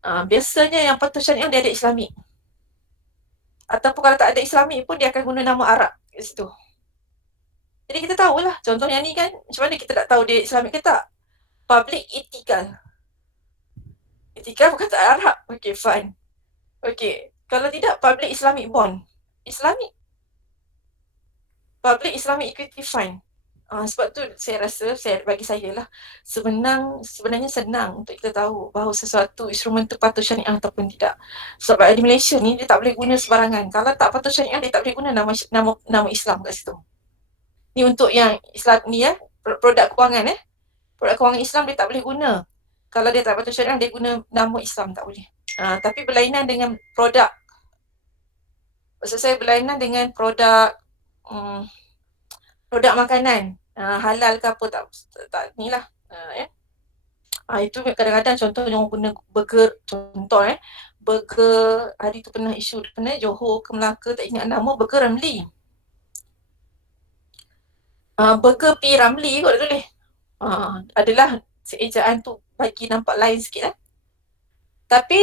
Biasanya yang patuh syariah dia ada Islamik. Ataupun kalau tak ada Islamik pun dia akan guna nama Arab kat situ. Jadi kita tahulah, contohnya ni kan, macam mana kita nak tahu dia Islamik ke tak? Public Ethical. Ethical bukan tak Arab. Okay, fine. Okay, kalau tidak Public Islamic Bond. Islamik. Public Islamic Equity Fund. Sebab tu saya rasa, bagi saya lah, sebenarnya senang untuk kita tahu bahawa sesuatu instrumen tu patuh syariah ataupun tidak. Sebab di Malaysia ni dia tak boleh guna sebarangan. Kalau tak patuh syariah dia tak boleh guna nama Islam kat situ. Ni untuk yang Islam ni produk kewangan Produk kewangan Islam dia tak boleh guna. Kalau dia tak patuh syariah dia guna nama Islam tak boleh. Tapi berlainan dengan produk Maksud saya berlainan dengan produk produk makanan. Halal ke apa tak ni lah. Itu kadang-kadang contohnya orang guna burger, contoh burger hari tu pernah isu Johor ke Melaka tak ingat nama, burger Ramli. Burger P Ramli kot tulis. Adalah ejaan tu bagi nampak lain sikit Tapi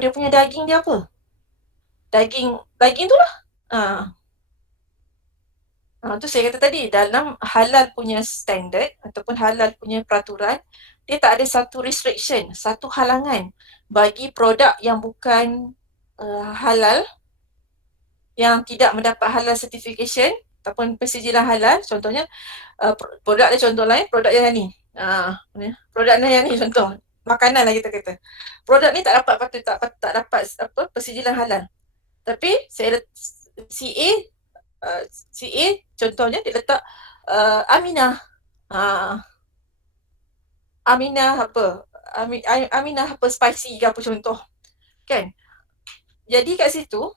dia punya daging dia apa? Daging tu lah. Tu saya kata tadi, dalam halal punya standard ataupun halal punya peraturan, dia tak ada satu restriction, satu halangan bagi produk yang bukan halal, yang tidak mendapat halal certification ataupun persijilan halal. Contohnya produk dia contoh lain, produk yang ni. Produk yang ni contoh, makanan lah kita kata. Produk ni tak dapat persijilan halal. Tapi saya CA contohnya dia letak Aminah. Aminah apa? Aminah apa spicy ke apa contoh. Kan? Jadi kat situ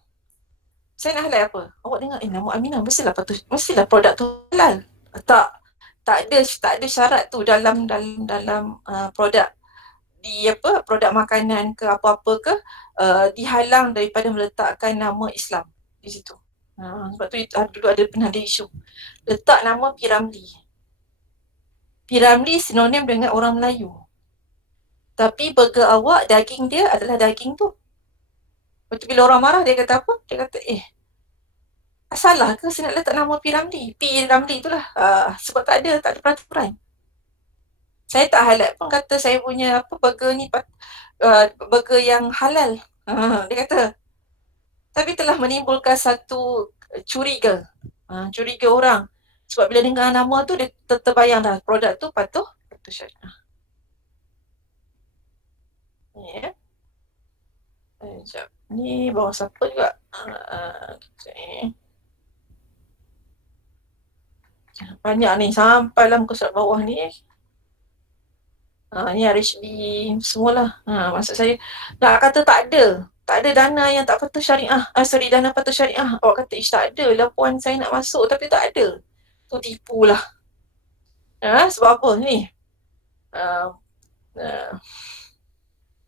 saya nak highlight apa? Awak dengar nama Aminah mestilah produk tu halal. Tak ada syarat tu dalam produk produk makanan ke apa-apa ke dihalang daripada meletakkan nama Islam di situ. Sebab tu dulu pernah ada isu letak nama P Ramli. P Ramli sinonim dengan orang Melayu, tapi burger awak daging dia adalah daging tu. Lepas tu bila orang marah dia kata apa? Dia kata salah ke saya nak letak nama P Ramli? P Ramli tu lah. Sebab tak ada peraturan. Saya tak highlight pun kata saya punya burger ni burger yang halal. Dia kata. Tapi telah menimbulkan satu curiga orang. Sebab bila dengar nama tu dia terbayang dah produk tu patuh syariah. Sekejap. Ni bawah siapa juga? Banyak ni sampai lah muka surat bawah ni. Ni RHB semualah. Maksud saya nak kata tak ada dana yang tak patuh syariah. Dana patuh syariah. Awak kata tak ada lah puan, saya nak masuk tapi tak ada. Tu tipu lah. Sebab apa ni?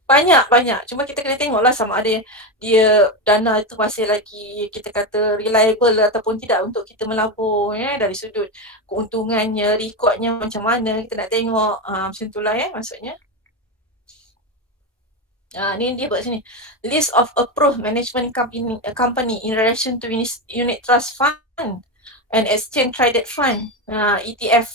Banyak. Cuma kita kena tengoklah sama ada dia dana itu masih lagi kita kata reliable ataupun tidak untuk kita melabur dari sudut keuntungannya, rekodnya macam mana kita nak tengok. Macam itulah maksudnya. Ni dia buat sini. List of approved management company in relation to unit trust fund and exchange traded fund, ETF.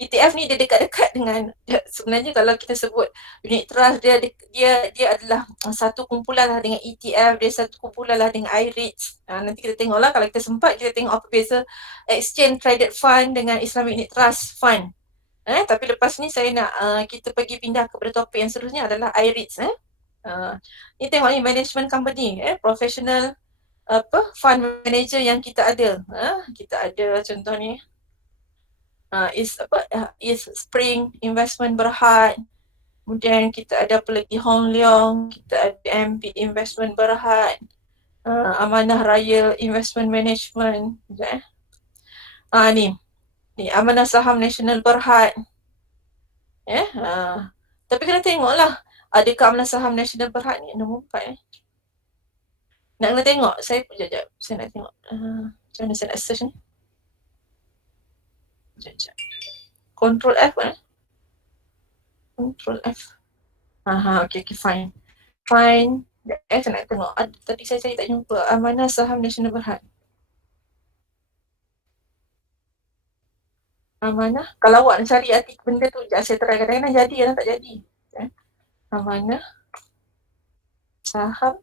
ETF ni dia dekat-dekat dengan sebenarnya kalau kita sebut unit trust dia adalah satu kumpulan lah dengan ETF, dia satu kumpulan lah dengan IREITs. Nanti kita tengoklah kalau kita sempat kita tengok apa beza exchange traded fund dengan Islamic unit trust fund. Tapi lepas ni saya nak kita pergi pindah kepada topik yang seterusnya adalah IREITs. Ni tengok ni management company, professional fund manager yang kita ada. Kita ada contoh ni. Is Spring Investment Berhad. Kemudian kita ada apa lagi, Hong Leong, kita ada MB Investment Berhad, Amanah Raya Investment Management. Ni Amanah Saham Nasional Berhad. Tapi kena tengoklah adakah Amanah Saham Nasional Berhad ni nombor 4 Nak kena tengok. Saya nak tengok macam mana saya nak search ni. Control F Control F. Okay, fine. Saya nak tengok. Tadi saya tak jumpa Amanah Saham Nasional Berhad. Amanah. Kalau awak nak cari artikel benda tu, saya try kadang-kadang jadi, kadang tak jadi. Amanah Saham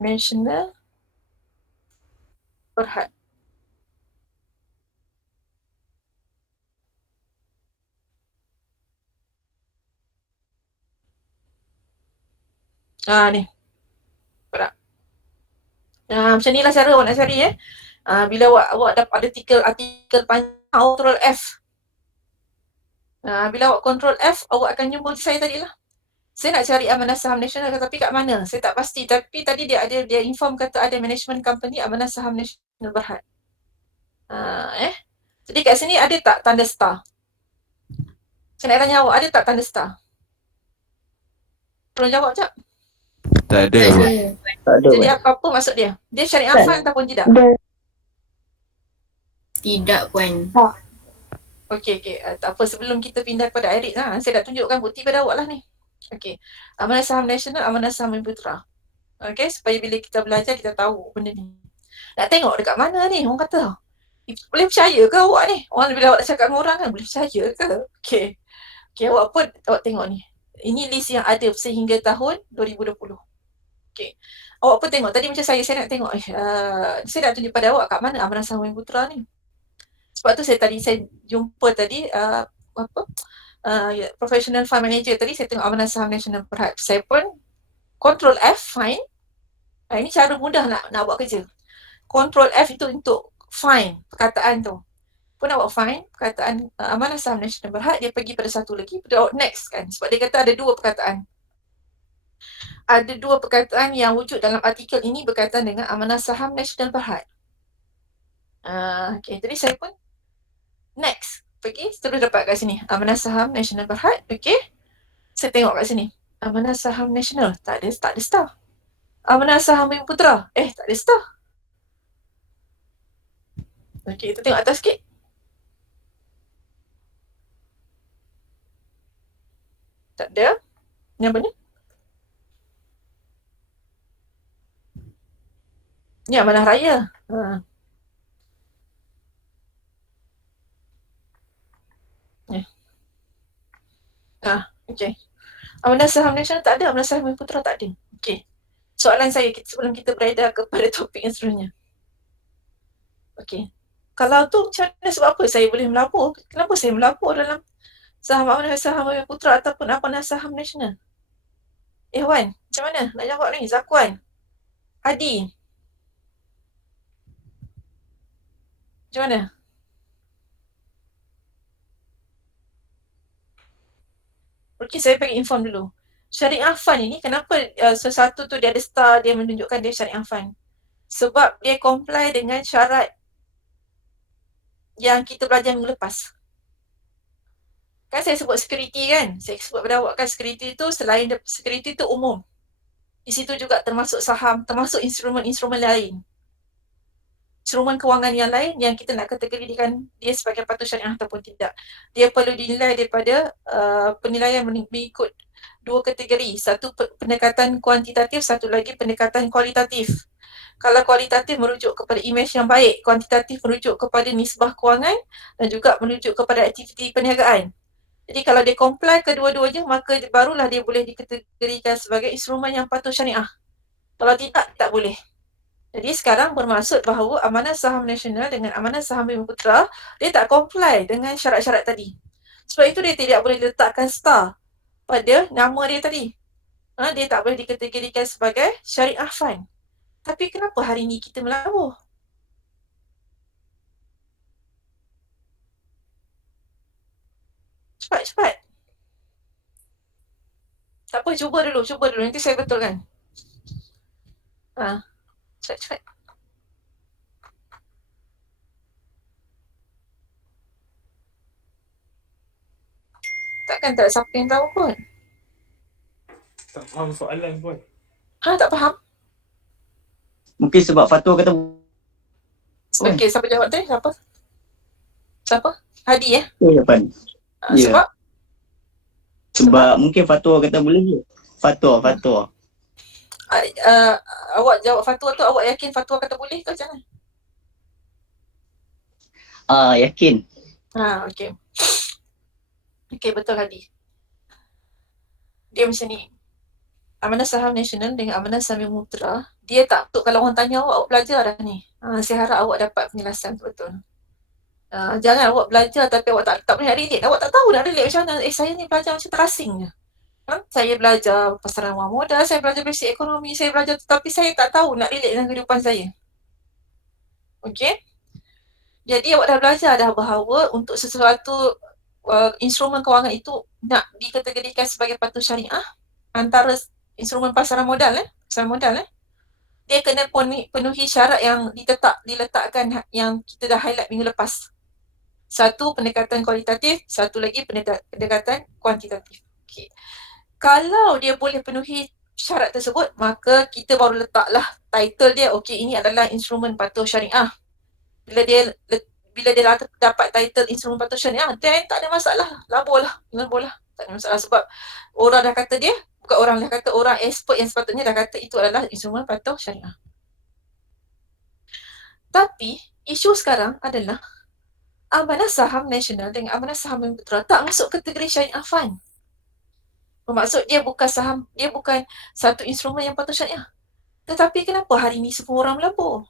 Nasional Berhad. Ni. Nampak? Macam ni lah cara awak nak cari bila awak dapat artikel panjang, Control F. Bila awak Control F, awak akan jumpa saya tadi lah. saya nak cari amanah saham nasional tapi kat mana? Saya tak pasti. Tapi tadi dia inform kata ada management company amanah saham nasional Berhad. Jadi kat sini ada tak tanda star? Saya nak tanya awak, ada tak tanda star? Tolong jawab jap. Tak ada awak. Tak ada Jadi puan. apa maksud dia? Dia syariah Tak. fund ataupun tidak? Ada. Tidak puan. Okey. Tak apa, sebelum kita pindah kepada Airit saya dah tunjukkan bukti pada awak lah ni. Okey. Amanah saham nasional, amanah saham Bumi-Putra. Okey, supaya bila kita belajar kita tahu benda ni. Nak tengok dekat mana ni orang kata. Boleh percaya ke awak ni? Orang bila awak cakap dengan orang kan boleh percaya ke? Okey, awak pun awak tengok ni. Ini list yang ada sehingga tahun 2020. Okey. Awak pun tengok tadi macam saya nak tengok saya nak tunjuk pada awak kat mana amanah saham Bumi-Putra ni. Sebab tu saya jumpa tadi professional fund manager tadi saya tengok amanah saham nasional Berhad. Saya pun control F find. Ini cara mudah nak buat kerja. Control F itu untuk find perkataan tu. Pun awak find perkataan amanah saham nasional Berhad, dia pergi pada satu lagi, pada next kan. Sebab dia kata ada dua perkataan. Ada dua perkataan yang wujud dalam artikel ini berkaitan dengan amanah saham nasional Berhad. Okey, jadi saya pun next. Pergi terus dapat kat sini. Amanah saham nasional Berhad. Okey. Saya tengok kat sini. Amanah saham nasional. Tak ada star. Amanah saham Bumi-Putra. Tak ada star. Okey, kita tengok atas sikit. Tak ada. Ni apa ni? Ni amanah raya. Okey. Amanah saham nasional tak ada, amanah saham Bumi-Putra tak ada. Okey. Soalan saya sebelum kita beredar kepada topik yang seterusnya. Okey. Kalau tu macam mana, sebab apa saya boleh melapor? Kenapa saya melapor dalam amanah saham Bumi-Putra ataupun amanah saham nasional? Wan, macam mana nak jawab ni? Zakwan, Adi, macam mana? Okey, saya bagi inform dulu. Syariah fund ini kenapa sesuatu tu dia ada star, dia menunjukkan dia syariah fund? Sebab dia comply dengan syarat yang kita belajar minggu lepas. Kan saya sebut security kan? Saya sebut pada awak kan security tu selain security tu umum. Di situ juga termasuk saham, termasuk instrumen-instrumen lain. Instrumen kewangan yang lain yang kita nak kategorikan dia sebagai patut syariah ataupun tidak. Dia perlu dinilai daripada penilaian mengikut dua kategori. Satu pendekatan kuantitatif, satu lagi pendekatan kualitatif. Kalau kualitatif merujuk kepada imej yang baik, kuantitatif merujuk kepada nisbah kewangan dan juga merujuk kepada aktiviti perniagaan. Jadi kalau dia comply kedua-duanya, maka barulah dia boleh dikategorikan sebagai instrumen yang patut syariah. Kalau tidak, tak boleh. Jadi sekarang bermaksud bahawa amanah saham nasional dengan amanah saham Bumi-Putra, dia tak comply dengan syarat-syarat tadi. Sebab itu dia tidak boleh letakkan star pada nama dia tadi. Dia tak boleh dikategorikan sebagai syariah fund. Tapi kenapa hari ini kita melabur? Cepat. Tak apa, cuba dulu. Nanti saya betulkan. Cepat. Takkan tak ada siapa yang tahu pun. Tak faham soalan pun. Tak faham? Mungkin sebab fatwa kata Okey, siapa jawab tadi? Siapa? Hadi depan. Ya. Sebab mungkin fatwa kata boleh je. Fatwa. Awak jawab fatwa tu, awak yakin fatwa kata boleh ke macam mana? Yakin. Okey. Okey, betul Hadi. Dia macam ni. Amanah saham nasional dengan amanah saham Bumi-Putra, dia tak betul. Kalau orang tanya awak belajar dah ni. Saya harap awak dapat penjelasan betul. Jangan awak belajar tapi awak tak boleh nak relate. Awak tak tahu nak relate macam mana. Saya ni belajar macam terasing je. Saya belajar pasaran wang modal, saya belajar basic ekonomi, saya belajar tapi saya tak tahu nak relate dengan kehidupan saya. Okey? Jadi awak dah belajar dah bahawa untuk sesuatu instrumen kewangan itu nak dikategorikan sebagai patut syariah, antara instrumen pasaran modal dia kena penuhi syarat yang diletakkan yang kita dah highlight minggu lepas. Satu, pendekatan kualitatif, satu lagi pendekatan kuantitatif. Okay. Kalau dia boleh penuhi syarat tersebut, maka kita baru letaklah title dia, okey, ini adalah instrumen patuh syariah. Bila dia dapat title instrumen patuh syariah, then tak ada masalah, labur lah. Tak ada masalah sebab orang dah kata dia, bukan orang dah kata, orang expert yang sepatutnya dah kata itu adalah instrumen patuh syariah. Tapi isu sekarang adalah amanah saham nasional dengan amanah saham Bumi Putra tak masuk kategori syariah fund. Bermaksud dia bukan satu instrumen yang patut syariah. Tetapi kenapa hari ini semua orang melabur?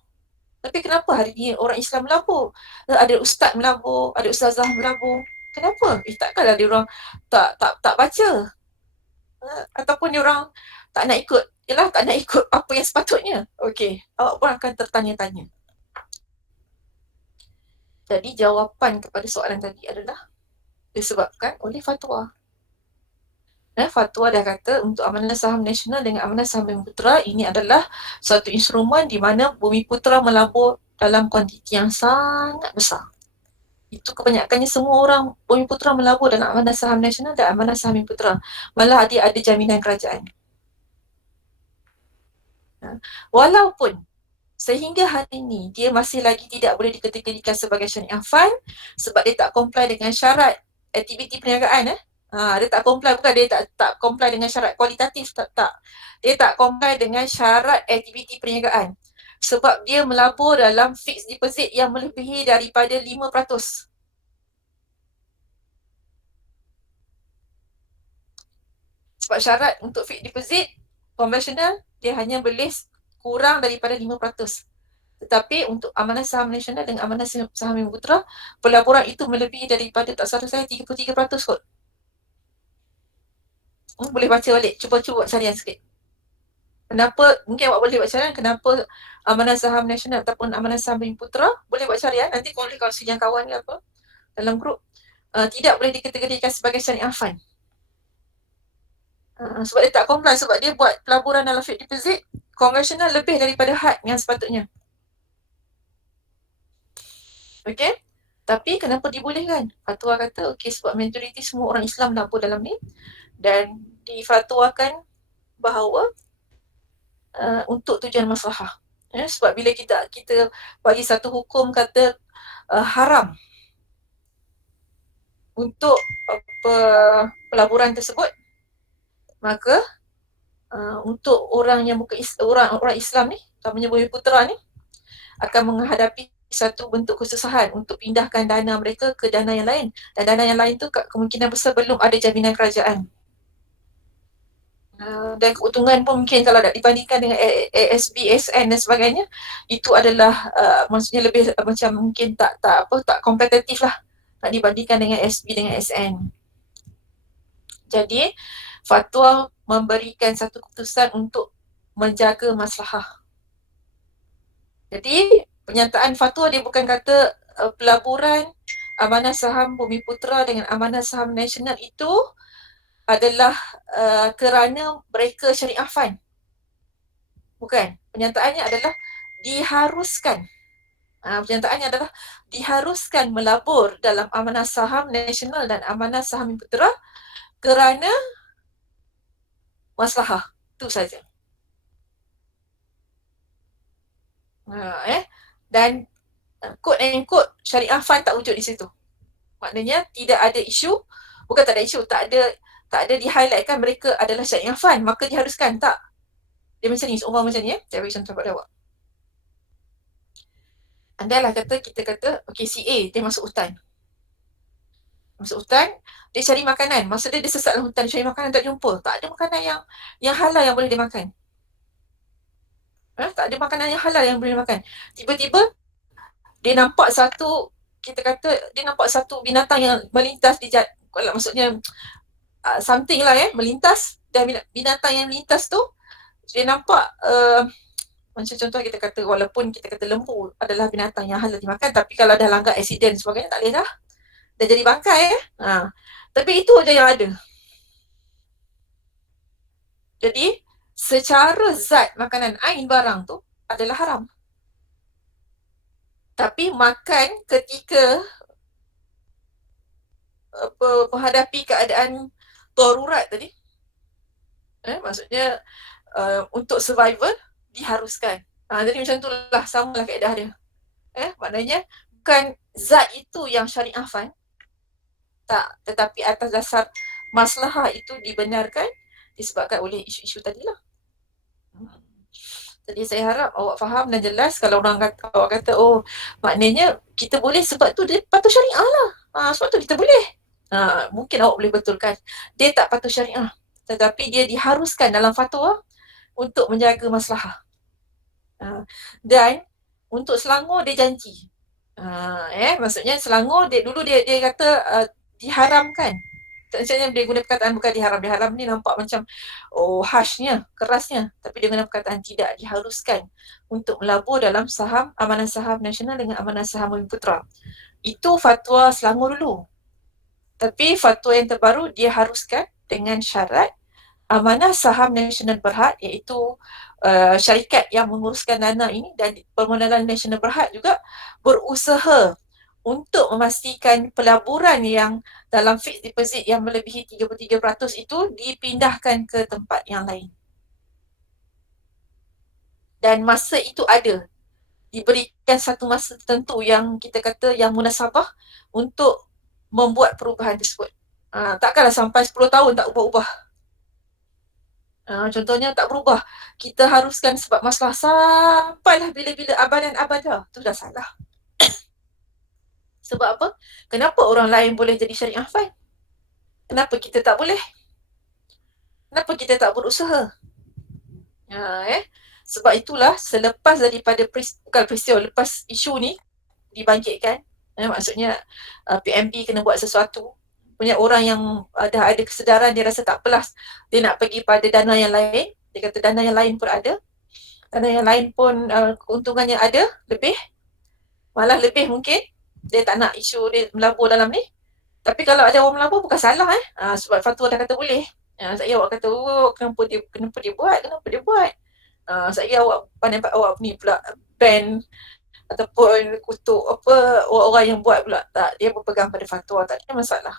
Tapi kenapa hari ini orang Islam melabur? Ada ustaz melabur, ada ustazah melabur. Kenapa? Takkanlah dia orang tak baca. Ataupun dia orang tak nak ikut apa yang sepatutnya. Okey, awak pun akan tertanya-tanya. Jadi jawapan kepada soalan tadi adalah disebabkan oleh fatwa. Fatwa dah kata untuk amanah saham nasional dengan amanah saham Bumi Putra ini adalah satu instrumen di mana Bumi Putra melabur dalam kuantiti yang sangat besar. Itu kebanyakannya semua orang Bumi Putra melabur dalam amanah saham nasional dan amanah saham Bumi Putra. Malah dia ada jaminan kerajaan. Walaupun sehingga hari ini dia masih lagi tidak boleh dikategorikan sebagai syariah fund sebab dia tak comply dengan syarat aktiviti perniagaan. Dia tak comply, bukan dia tak comply dengan syarat kualitatif, tak. Dia tak comply dengan syarat aktiviti perniagaan sebab dia melabur dalam fixed deposit yang melebihi daripada 5%. Sebab syarat untuk fixed deposit konvensional dia hanya boleh kurang daripada 5%. Tetapi untuk amanah saham nasional dengan amanah saham Bumi Putra, pelaburan itu melebihi daripada, tak salah saya, 33% kot. Boleh baca balik, cuba buat carian sikit. Kenapa, mungkin awak boleh buat carian kenapa amanah saham nasional ataupun amanah saham Bumi Putra, boleh buat carian, nanti boleh kongsi dengan kawan ke apa dalam grup, tidak boleh dikategorikan sebagai syariah fund. Sebab dia tak comply, sebab dia buat pelaburan dalam fixed deposit konvensional lebih daripada had yang sepatutnya. Okey? Tapi kenapa dibolehkan? Fatwa kata okey sebab majoriti semua orang Islam labur dalam ni dan difatwakan bahawa untuk tujuan maslahah. Sebab bila kita bagi satu hukum kata haram untuk pelaburan tersebut, maka untuk orang yang bukan orang Islam ni, utamanya Bumi Putra ni, akan menghadapi satu bentuk kesusahan untuk pindahkan dana mereka ke dana yang lain. Dan dana yang lain tu kemungkinan besar belum ada jaminan kerajaan. Dan keuntungan pun mungkin kalau nak dibandingkan dengan ASB, SN dan sebagainya, itu adalah maksudnya lebih macam mungkin tak kompetitif lah nak dibandingkan dengan SB dengan SN. Jadi fatwa memberikan satu keputusan untuk menjaga maslahah. Jadi penyataan fatwa dia bukan kata pelaburan amanah saham Bumi Putra dengan amanah saham nasional itu adalah kerana mereka syariah fund. Bukan. Penyataannya adalah diharuskan. Penyataannya adalah diharuskan melabur dalam amanah saham nasional dan amanah saham Bumi Putra kerana maslahah. Itu saja. Dan quote and quote syariah fund tak wujud di situ. Maknanya tidak ada isu, bukan tak ada isu, tak ada di-highlightkan mereka adalah syariah fund, maka diharuskan, tak. Dia macam ni, seumpama macam ni saya bagi contoh pada awak. Andailah kita kata, okay, si A, dia masuk hutan. Dia cari makanan. Masa dia sesat dalam hutan, dia cari makanan, tak jumpa. Tak ada makanan yang halal yang boleh dia makan. Tak ada makanan yang halal yang boleh dia makan. Tiba-tiba, dia nampak satu binatang yang melintas di jalan. Maksudnya, something lah melintas, dan binatang yang melintas tu dia nampak macam contoh kita kata, walaupun kita kata lembu adalah binatang yang halal dimakan, tapi kalau dah langgar accident sebagainya tak boleh dah jadi bangkai tapi itu je yang ada. Jadi secara zat makanan ain barang tu adalah haram. Tapi makan ketika menghadapi keadaan darurat tadi, maksudnya untuk survival diharuskan. Jadi macam itulah, samalah kaedah dia. Maknanya bukan zat itu yang syariahkan, tak, tetapi atas dasar maslahah itu dibenarkan disebabkan oleh isu-isu tadilah. Jadi saya harap awak faham dan jelas. Kalau awak kata, oh maknanya kita boleh sebab tu dia patuh syariah lah. Sebab tu kita boleh. Mungkin awak boleh betulkan. Dia tak patuh syariah. Tetapi dia diharuskan dalam fatwa untuk menjaga maslahah. Dan untuk Selangor dia janji. Maksudnya Selangor dulu dia kata diharamkan. Maksudnya dia guna perkataan bukan diharam. Diharam ni nampak macam harshnya, kerasnya. Tapi dia guna perkataan tidak, diharuskan untuk melabur dalam saham, amanah saham nasional dengan amanah saham Bumiputera. Itu fatwa Selangor dulu. Tapi fatwa yang terbaru dia haruskan dengan syarat amanah saham nasional berhad, iaitu syarikat yang menguruskan dana ini dan Permodalan Nasional Berhad juga berusaha untuk memastikan pelaburan yang dalam fixed deposit yang melebihi 33% itu dipindahkan ke tempat yang lain. Dan masa itu ada. Diberikan satu masa tertentu yang kita kata yang munasabah untuk membuat perubahan tersebut. Takkanlah sampai 10 tahun tak ubah-ubah. Contohnya tak berubah. Kita haruskan sebab masalah sampailah bila-bila abadan abadah. Itu dah salah. Sebab apa? Kenapa orang lain boleh jadi syariah fine? Kenapa kita tak boleh? Kenapa kita tak berusaha? Sebab itulah selepas daripada lepas isu ni dibangkitkan, maksudnya PMB kena buat sesuatu. Punya orang yang dah ada kesedaran, dia rasa tak apalah, dia nak pergi pada dana yang lain. Dia kata dana yang lain pun ada. Dana yang lain pun keuntungannya ada, lebih. Malah lebih mungkin. Dia tak nak isu dia melabur dalam ni. Tapi kalau ada orang melabur bukan salah sebab fatwa dah kata boleh. Saya awak kata, kenapa dia buat? Saya awak pandai awak ni pula ban ataupun kutuk orang-orang yang buat pula. Tak, dia berpegang pada fatwa, tak ada masalah.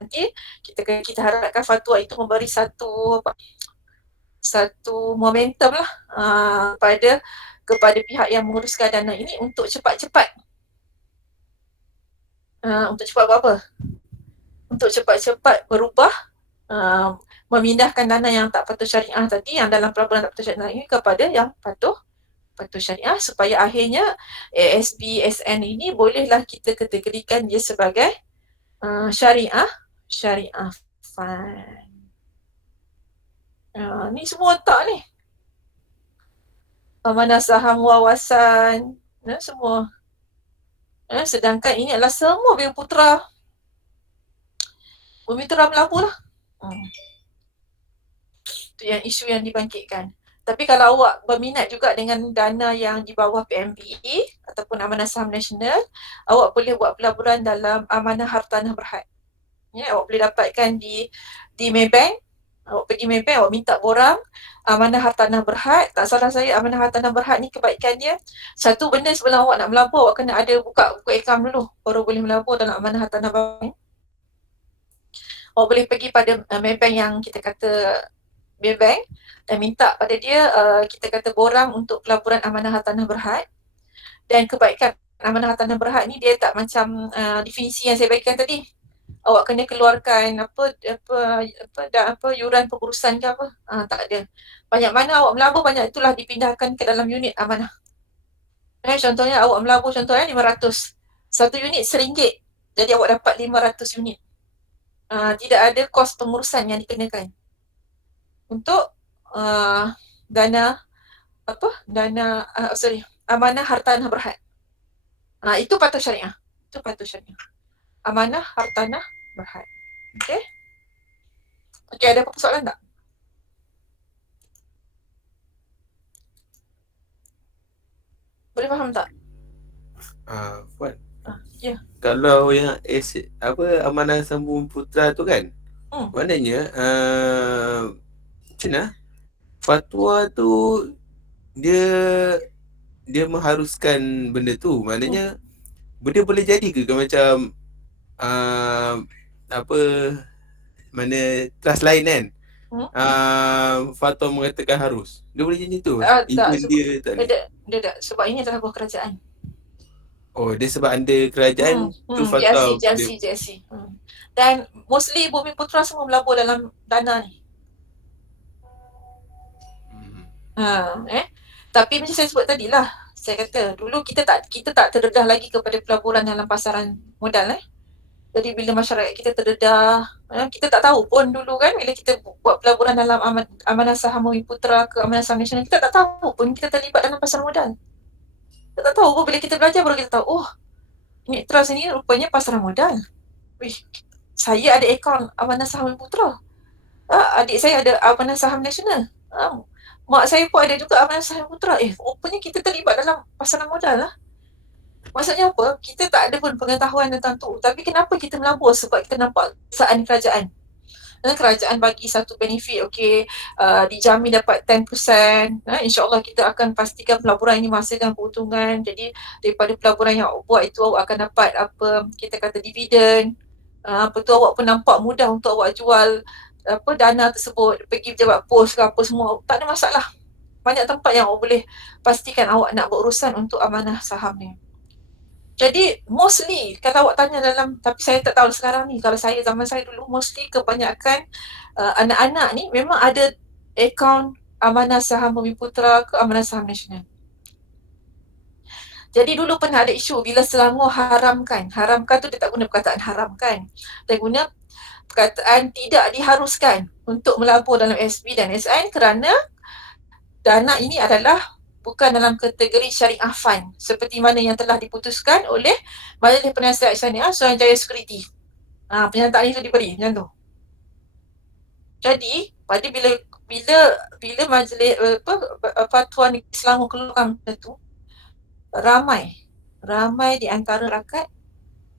Nanti kita harapkan fatwa itu memberi satu momentum lah kepada pihak yang menguruskan dana ini untuk cepat-cepat untuk cepat buat apa? Untuk cepat-cepat berubah, memindahkan dana yang tak patuh syariah tadi, yang dalam pelaburan tak patuh syariah ini kepada yang patuh syariah, supaya akhirnya ASB SN ini bolehlah kita kategorikan dia sebagai syariah fund. Ni semua tak ni. Amanah saham wawasan, semua. Sedangkan ini adalah semua Bumiputera. Bumiputera melabur lah. Itu yang isu yang dibangkitkan. Tapi kalau awak berminat juga dengan dana yang di bawah PMB ataupun amanah saham nasional, awak boleh buat pelaburan dalam amanah hartanah berhad. Awak boleh dapatkan di Maybank. Awak pergi Maybank, awak minta borang amanah hartanah berhad. Tak salah saya, amanah hartanah berhad ni kebaikannya, satu benda sebelum awak nak melabur, awak kena ada buka account dulu, baru boleh melabur dalam amanah hartanah berhad. Awak boleh pergi pada Maybank yang kita kata Maybank dan minta pada dia kita kata borang untuk pelaburan amanah hartanah berhad. Dan kebaikan amanah hartanah berhad ni dia tak macam definisi yang saya bagikan tadi. Awak kena keluarkan yuran pengurusan ke apa. Tak ada. Banyak mana awak melabur, banyak itulah dipindahkan ke dalam unit amanah. Contohnya awak melabur 500. Satu unit RM1. Jadi awak dapat 500 unit. Tidak ada kos pengurusan yang dikenakan. Untuk amanah hartanah berhad. Itu patuh syariah. Amanah hartanah berhad. Okey, ada apa soalan tak? Boleh faham tak? Puan. Ya. Kalau yang amanah sambung putra tu kan, maknanya question lah. Fatwa tu dia mengharuskan benda tu. Maknanya benda boleh jadi ke macam apa mana trust lain kan? Fatwa mengatakan harus. Dia boleh jadi tu. Tak, Even sebab dia tak boleh. dia tak, sebab ini adalah buah kerajaan. Oh, dia sebab under kerajaan tu fatwa. JLC. Dan mostly Bumi Putra semua melabur dalam dana ni. Tapi macam saya sebut tadi lah, saya kata dulu kita tak terdedah lagi kepada pelaburan dalam pasaran modal. Jadi bila masyarakat kita terdedah, kita tak tahu pun dulu kan bila kita buat pelaburan dalam Amanah Saham Bumi Putra ke Amanah Saham Nasional, kita tak tahu pun kita terlibat dalam pasar modal. Kita tak tahu pun, bila kita belajar baru kita tahu, oh, unit trust ni rupanya pasaran modal. Wih, saya ada akaun Amanah Saham Bumi Putra. Adik saya ada Amanah Saham Nasional. Mak saya pun ada juga Amanah Saham Bumi Putra. Rupanya kita terlibat dalam pasaran modal lah. Maksudnya apa? Kita tak ada pun pengetahuan tentang tu. Tapi kenapa kita melabur? Sebab kita nampak kesaan kerajaan. Dan kerajaan bagi satu benefit, dijamin dapat 10%. InsyaAllah kita akan pastikan pelaburan ini menghasilkan keuntungan. Jadi daripada pelaburan yang awak buat itu, awak akan dapat kita kata dividen. Apa tu, awak pun nampak mudah untuk awak jual dana tersebut, pergi pejabat pos ke apa semua, tak ada masalah. Banyak tempat yang awak boleh pastikan awak nak berurusan untuk amanah saham ni. Jadi mostly kalau awak tanya tapi saya tak tahu sekarang ni, kalau saya zaman saya dulu, mostly kebanyakan anak-anak ni memang ada akaun Amanah Saham Bumi Putra ke Amanah Saham Nasional. Jadi dulu pernah ada isu bila Selangor haramkan tu, dia tak guna perkataan haramkan, dia guna perkataan tidak diharuskan untuk melabur dalam SB dan SN kerana dana ini adalah bukan dalam kategori syariah fund seperti mana yang telah diputuskan oleh Majlis Penasihat Syariah Suruhanjaya Security. Pernyataan itu diberi macam tu. Jadi pada bila majlis fatwa Negeri Selangor keluarkan benda tu, ramai di antara rakyat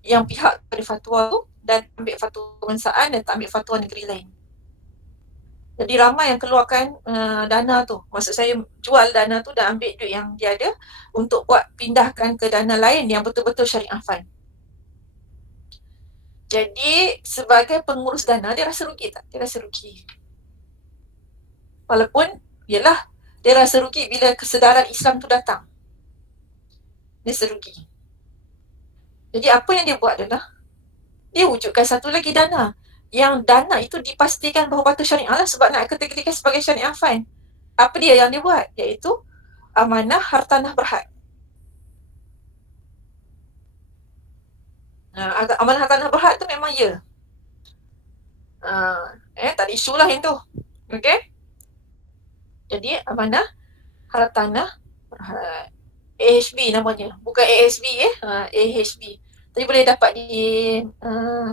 yang pihak pada fatwa tu dan ambil fatwa kebangsaan dan tak ambil fatwa negeri lain. Jadi ramai yang keluarkan dana tu. Maksud saya jual dana tu dan ambil duit yang dia ada untuk pindahkan ke dana lain yang betul-betul syariah fund. Jadi sebagai pengurus dana, dia rasa rugi tak? Dia rasa rugi. Walaupun dia rasa rugi bila kesedaran Islam tu datang. Dia rasa rugi. Jadi apa yang dia buat adalah dia wujudkan satu lagi dana. Yang dana itu dipastikan bahawa patut syariah lah sebab nak kategorikan sebagai syariah fund. Apa dia yang dia buat? Iaitu amanah hartanah berhad. Amanah hartanah berhad tu memang ya. Tak ada isu lah yang tu. Okay? Jadi amanah hartanah berhad. AHB namanya. Bukan ASB AHB. Tapi boleh dapat di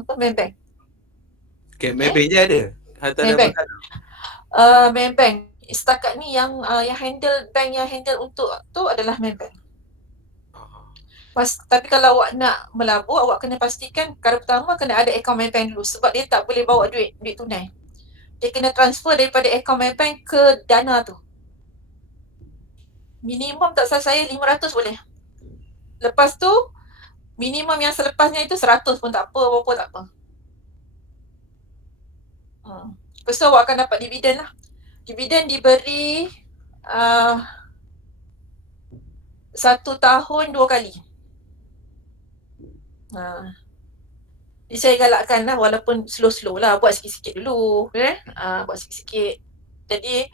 Maybank. Okay, Maybank je ada. Maybank. Maybank. Setakat ni yang handle bank yang handle untuk tu adalah Maybank. Tapi kalau awak nak melabur, awak kena pastikan perkara pertama kena ada akaun Maybank dulu sebab dia tak boleh bawa duit tunai. Dia kena transfer daripada akaun Maybank ke dana tu. Minimum tak salah saya 500 boleh. Lepas tu minimum yang selepasnya itu 100 pun tak apa, apa-apa tak apa. Lepas tu awak akan dapat dividen lah. Dividen diberi 1 tahun 2 kali. Jadi saya galakkan lah walaupun slow-slow lah, buat sikit-sikit dulu. Buat sikit-sikit. Jadi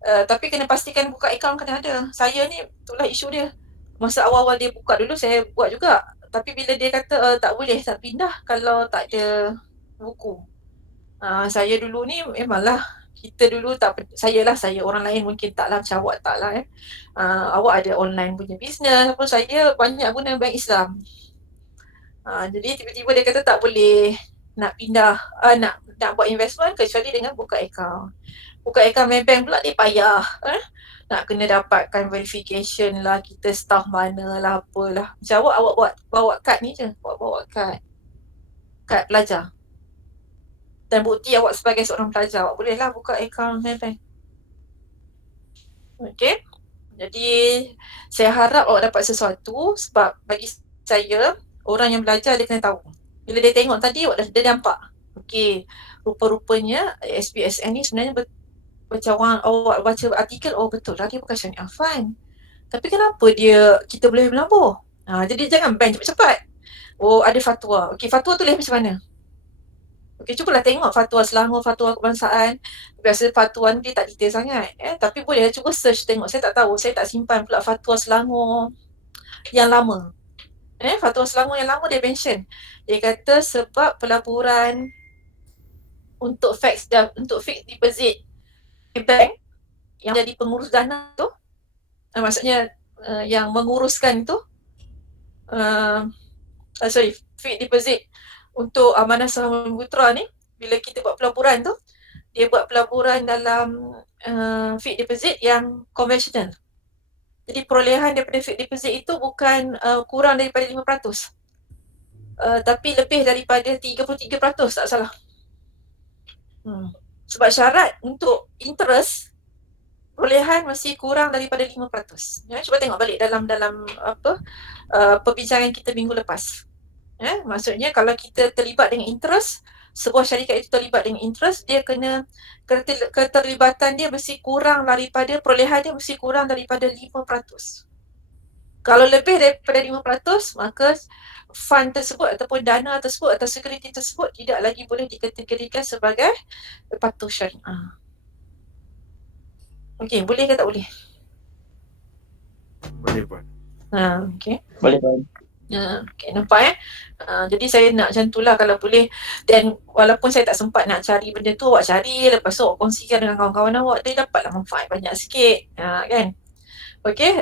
tapi kena pastikan buka akaun kena ada. Saya ni itulah isu dia. Masa awal-awal dia buka dulu saya buat juga. Tapi bila dia kata tak boleh tak pindah kalau tak ada buku. Saya dulu ni memanglah kita dulu saya orang lain mungkin taklah macam awak taklah awak ada online punya bisnes apa, saya banyak guna bank Islam. Jadi tiba-tiba dia kata tak boleh nak pindah nak buat investment kecuali dengan buka akaun. Buka akaun Maybank pula dia payah. Nak kena dapatkan verification lah, kita staff mana lah apalah. Macam awak bawa kad ni je, bawa kad pelajar. Dan bukti awak sebagai seorang pelajar, awak bolehlah buka akaun Maybank. Okay. Jadi saya harap awak dapat sesuatu sebab bagi saya orang yang belajar dia kena tahu. Bila dia tengok tadi awak dia nampak. Okey, rupa-rupanya SPSN ni sebenarnya macam awak baca artikel, oh betul lah dia bukan syariah fund. Tapi kenapa kita boleh melabur? Jadi jangan ban cepat-cepat. Oh ada fatwa. Okey, fatwa tulis macam mana? Okey, cubalah tengok fatwa Selangor, fatwa kebangsaan. Biasa fatwa ni tak detail sangat. Tapi boleh cuba search tengok. Saya tak tahu, saya tak simpan pula fatwa Selangor yang lama. Fatwa Selangor yang lama dia mention. Dia kata sebab pelaburan untuk fixed deposit bank yang jadi pengurus dana tu, maksudnya yang menguruskan tu, fixed deposit untuk Amanah Saham Putra ni, bila kita buat pelaburan tu, dia buat pelaburan dalam fixed deposit yang konvensional. Jadi perolehan daripada fixed deposit itu bukan kurang daripada 5%. Tapi lebih daripada 33%, tak salah. Sebab syarat untuk interest perolehan masih kurang daripada 5%. Cuba tengok balik dalam perbincangan kita minggu lepas. Maksudnya kalau kita terlibat dengan interest, sebuah syarikat itu terlibat dengan interest, dia kena keterlibatan dia mesti kurang daripada perolehan dia mesti kurang daripada 5%. Kalau lebih daripada 5%, maka fund tersebut ataupun dana tersebut atau security tersebut tidak lagi boleh dikategorikan sebagai patuh syariah. Okey, boleh ke tak boleh? Boleh Puan. Okey. Boleh Puan. Okay, nampak jadi saya nak macam tu lah kalau boleh. Dan walaupun saya tak sempat nak cari benda tu, awak cari, lepas tu awak kongsikan dengan kawan-kawan awak, dia dapatlah manfaat banyak sikit, kan. Okay,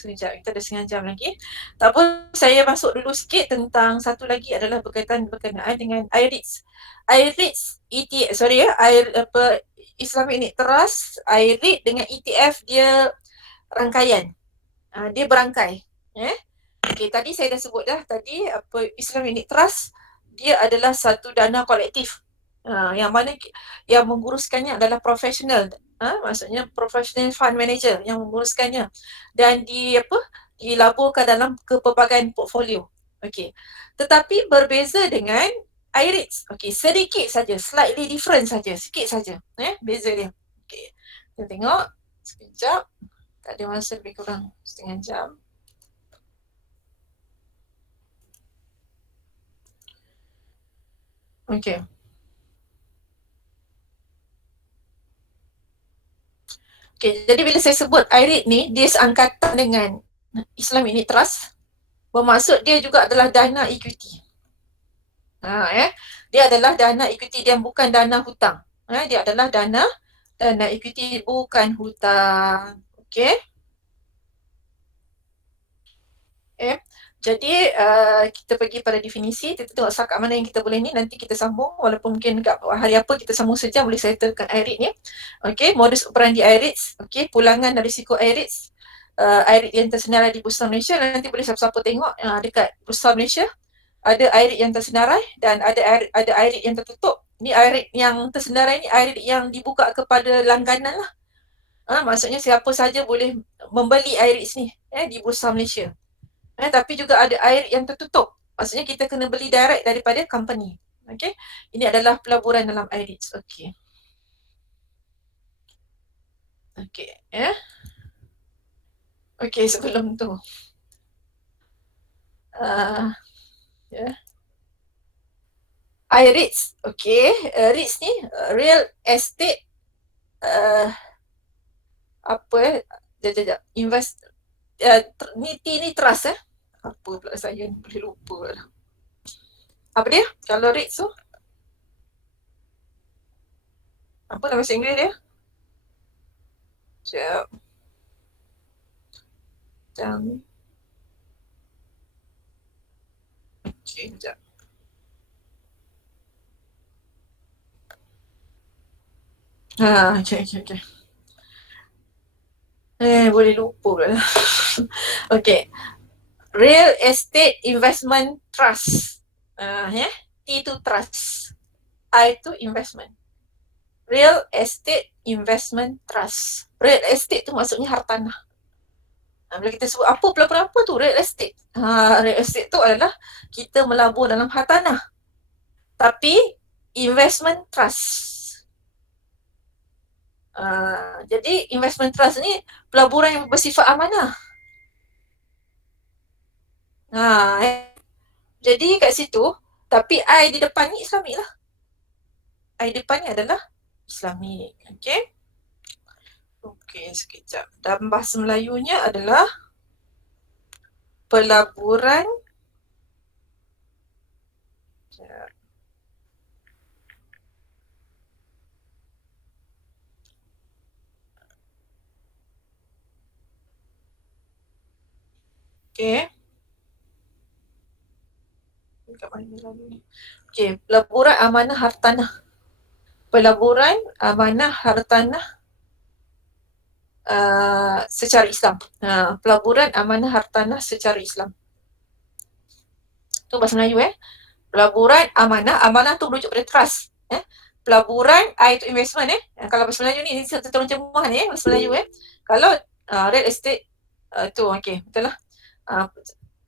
sekejap, kita ada setengah jam lagi. Tak apa, saya masuk dulu sikit tentang satu lagi adalah berkenaan dengan IREITs. IREITs, Islamic Unit Trust, IREIT dengan ETF dia rangkaian. Dia berangkai. Okay, tadi saya dah sebut dah tadi Islamic Unit Trust dia adalah satu dana kolektif. Yang mana yang menguruskannya adalah profesional. Maksudnya professional fund manager yang menguruskannya dan dilaburkan dalam kepelbagaian portfolio. Okey. Tetapi berbeza dengan IREITs. Okey, sedikit saja, slightly different saja, sikit saja. Beza dia. Okey. Kita tengok sekejap. Tak ada masa lebih kurang setengah jam. Okey. Okay, jadi bila saya sebut IREIT ni, dia seangkatan dengan Islamic Unit Trust, bermaksud dia juga adalah dana equity. Dia adalah dana equity, dia bukan dana hutang. Dia adalah dana equity, bukan hutang. Okay. Jadi kita pergi pada definisi, kita tengok sakat mana yang kita boleh ni, nanti kita sambung walaupun mungkin hari apa kita sambung sejam boleh settlekan IREIT ni. Okey, modus operandi IREITs, okey, pulangan dan risiko IREITs. IREIT yang tersenarai di Bursa Malaysia, nanti boleh siapa-siapa tengok dekat Bursa Malaysia ada IREIT yang tersenarai dan ada IREIT yang tertutup. Ni IREIT yang tersenarai ni IREIT yang dibuka kepada langganan lah. Maksudnya siapa saja boleh membeli IREITs ni di Bursa Malaysia. Tapi juga ada IREIT yang tertutup. Maksudnya kita kena beli direct daripada company. Okay. Ini adalah pelaburan dalam IREITs. Okay. Okay. Okay, sebelum tu. IREITs. Okay. REITs ni, Real Estate invest ni trust apa pula saya boleh lupa lah. Apa dia? Kalau REITs tu apa nama bahasa Inggeris dia? Sekejap. Okay, sekejap. Okay. Boleh lupa pula. Okay. Real Estate Investment Trust. T tu trust. I tu investment. Real Estate Investment Trust. Real estate tu maksudnya hartanah. Bila kita sebut apa pelaburan apa tu? Real estate. Real estate tu adalah kita melabur dalam hartanah. Tapi investment trust. Jadi investment trust ni pelaburan yang bersifat amanah. Jadi kat situ, tapi I di depan ni Islamik lah. I depan ni adalah Islamik. Okay. Okey, sekejap. Dalam bahasa Melayunya adalah pelaburan pelaburan amanah hartanah. Pelaburan amanah hartanah secara Islam. Pelaburan amanah hartanah secara Islam. Tu bahasa Melayu Pelaburan amanah tu merujuk pada trust. Pelaburan I tu investment Kalau bahasa Melayu ni satu terjemahan bahasa Melayu Kalau real estate tu okey, betul lah.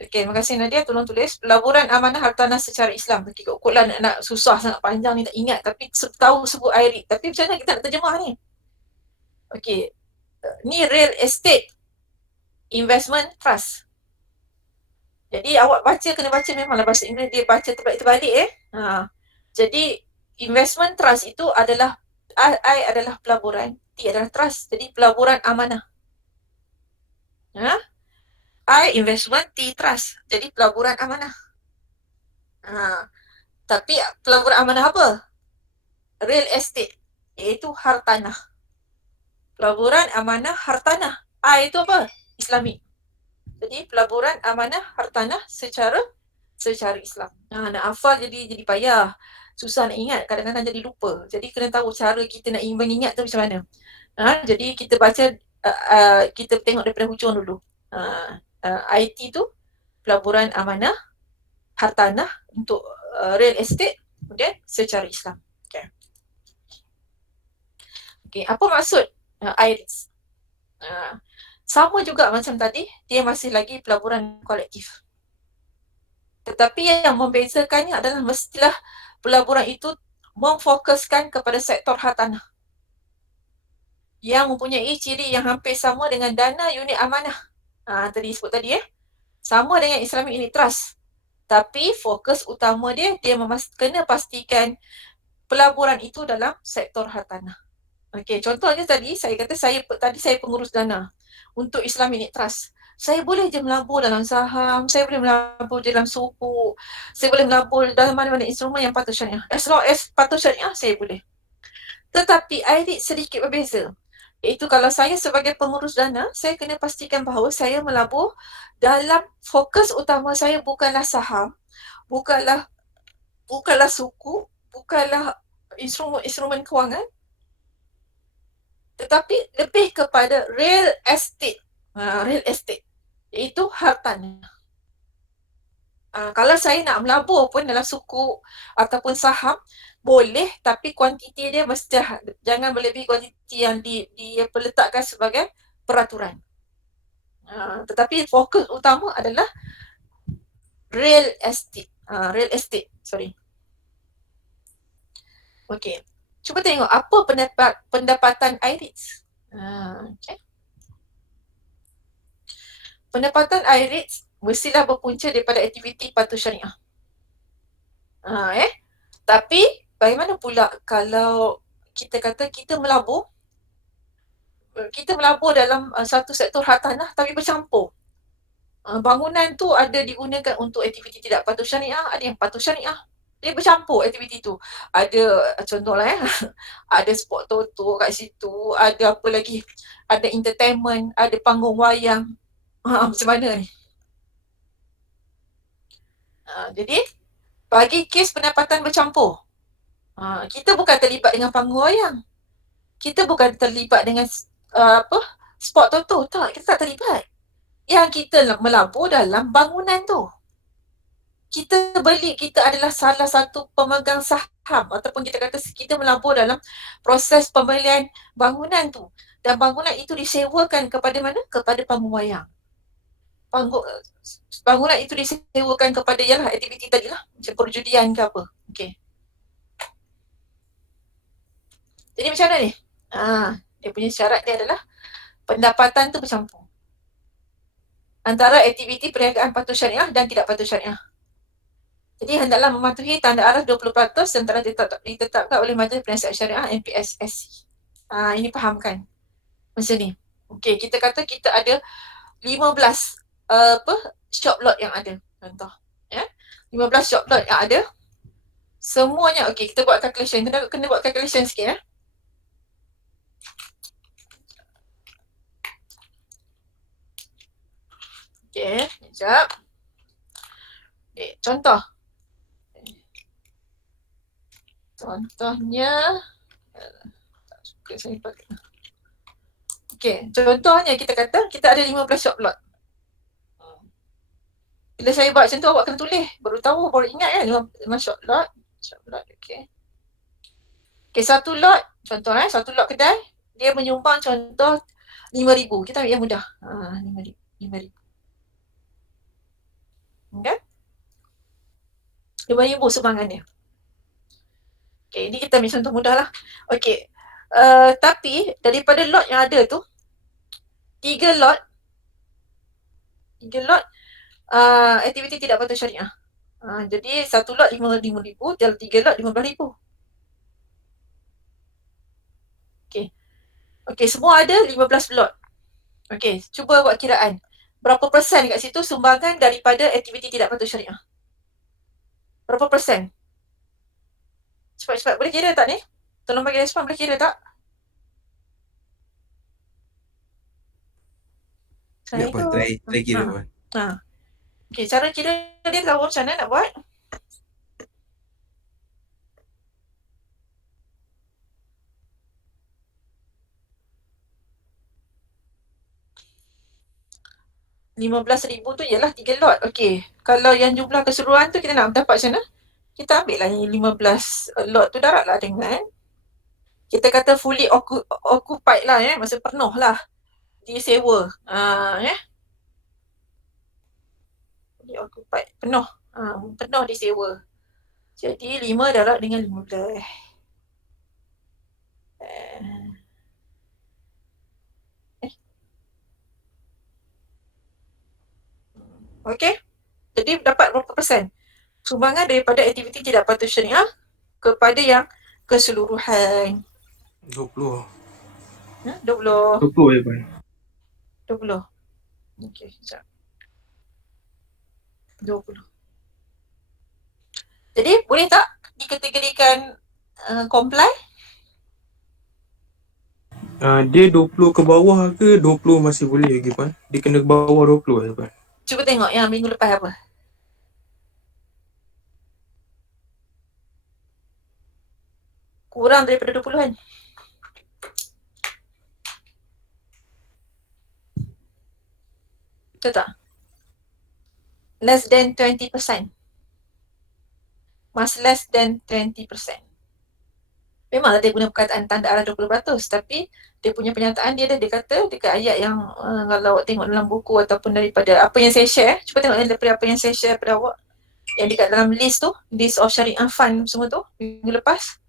Okey, terima kasih Nadia, tolong tulis pelaburan amanah hartanah secara Islam. Okey, kok lah nak susah sangat panjang ni tak ingat tapi tahu sebut I read. Tapi macam mana kita nak terjemah ni? Okey. Ni real estate investment trust. Jadi awak baca kena baca memanglah bahasa Inggeris dia baca terbalik-terbalik Jadi investment trust itu adalah I adalah pelaburan, T adalah trust. Jadi pelaburan amanah. I investment, T trust. Jadi pelaburan amanah. Tapi pelaburan amanah apa? Real estate, iaitu hartanah. Pelaburan amanah hartanah. I itu apa? Islami. Jadi pelaburan amanah hartanah secara Islam. Nak hafal jadi payah. Susah nak ingat, kadang-kadang jadi lupa. Jadi kena tahu cara kita nak mengingat tu macam mana. Jadi kita baca, kita tengok daripada hujung dulu. IT tu pelaburan amanah hartanah untuk real estate, kemudian secara Islam. Okay, apa maksud IREITs? Sama juga macam tadi, dia masih lagi pelaburan kolektif. Tetapi yang membezakannya adalah mestilah pelaburan itu memfokuskan kepada sektor hartanah yang mempunyai ciri yang hampir sama dengan dana unit amanah. Tadi sebut tadi sama dengan Islamic Unit Trust. Tapi fokus utama dia kena pastikan pelaburan itu dalam sektor hartanah. Okey, contohnya tadi saya kata saya pengurus dana untuk Islamic Unit Trust. Saya boleh je melabur dalam saham, saya boleh melabur dalam sukuk, saya boleh melabur dalam mana-mana instrumen yang patuh syariah. As long as patuh syariah, saya boleh. Tetapi IREIT sedikit berbeza. Iaitu kalau saya sebagai pengurus dana, saya kena pastikan bahawa saya melabur dalam fokus utama saya bukanlah saham, bukanlah sukuk, bukanlah instrumen kewangan, tetapi lebih kepada real estate. Real estate, iaitu hartanah. Kalau saya nak melabur pun dalam sukuk ataupun saham, boleh, tapi kuantiti dia mesti jangan melebihi kuantiti yang diletakkan sebagai peraturan. Tetapi fokus utama adalah real estate. Okey. Cuba tengok apa pendapatan IREITs. Okay. Pendapatan IREITs mestilah berpunca daripada aktiviti patuh syariah. Tapi bagaimana pula kalau kita kata kita melabur dalam satu sektor hartanah tapi bercampur. Bangunan tu ada digunakan untuk aktiviti tidak patuh syariah, ada yang patuh syariah. Dia bercampur aktiviti tu. Ada contohlah ada sport toto kat situ, ada apa lagi? Ada entertainment, ada panggung wayang. Macam mana ni? Jadi bagi kes pendapatan bercampur, kita bukan terlibat dengan panggung wayang. Kita bukan terlibat dengan sport toto. Tak, kita tak terlibat. Yang kita melabur dalam bangunan tu. kita beli, kita adalah salah satu pemegang saham ataupun kita kata kita melabur dalam proses pembelian bangunan tu. Dan bangunan itu disewakan kepada mana? Kepada pembuayang. Bangunan itu disewakan kepada ialah aktiviti tadi lah, macam perjudian ke apa. Okey. Jadi macam mana ni? Dia punya syarat dia adalah pendapatan tu bercampur antara aktiviti perniagaan patuh syariah dan tidak patuh syariah. Jadi hendaklah mematuhi tanda arah 20% yang telah ditetapkan oleh Majlis Penasihat Syariah MPSSC. Ini fahamkan macam ni. Okey, kita kata kita ada 15 shop lot yang ada. Contoh, ya. 15 shop lot yang ada. Semuanya okey, kita buat calculation. Kena buat calculation sikit ya. Okey, sekejap. Okay, contohnya tak suka saya pakai. Okey, contohnya kita kata kita ada 15 shop lot. Bila saya buat macam tu, awak kena tulis. Baru tahu, baru ingat kan 5 shop lot. Okey. Okey, satu lot, contoh satu lot kedai, dia menyumbang contoh 5,000. Kita ambil yang mudah. 5,000. Kan? 5,000 sumbangan dia. Okay, ini kita ambil contoh mudah lah. Okay, tapi daripada lot yang ada tu, 3 lot aktiviti tidak patuh syariah. Jadi satu lot 5,000, dalam 3 lot 15,000. Okay, semua ada 15 lot. Okay, cuba buat kiraan. Berapa persen kat situ sumbangan daripada aktiviti tidak patuh syariah? Berapa persen? Cepat-cepat, boleh kira tak ni? Tolong bagi respon, boleh kira tak? Ya, Puan. Try kira, Puan. Okay, cara kira dia tahu macam mana nak buat? RM15,000 tu ialah 3 lot. Okey. Kalau yang jumlah keseluruhan tu kita nak dapat macam mana? Kita ambil lah 15 lot tu daratlah dengan kita kata fully occupied lah ya, masa penuh lah disewa. Ya. Fully occupied, penuh. Penuh disewa. Jadi 5 darat dengan 15. Okey. Jadi dapat berapa persen? Sumbangan daripada aktiviti tidak patuh syariah kepada yang keseluruhan. 20. 20. 20 ya, Puan. 20. Okey, sekejap. 20. Jadi boleh tak dikategorikan comply? Dia 20 ke bawah ke 20 masih boleh lagi, Puan? Dia kena ke bawah 20 ya, Puan? Cuba tengok yang minggu lepas apa. Kurang daripada 20 kan? Betul tak? Less than 20%. Mas less than 20%. Memanglah dia guna perkataan tanda arah 20%, tapi dia punya pernyataan dia kata dekat ayat yang kalau awak tengok dalam buku ataupun daripada apa yang saya share, cuba tengok daripada apa yang saya share pada awak yang dekat dalam list tu, list of syariah fund semua tu minggu lepas.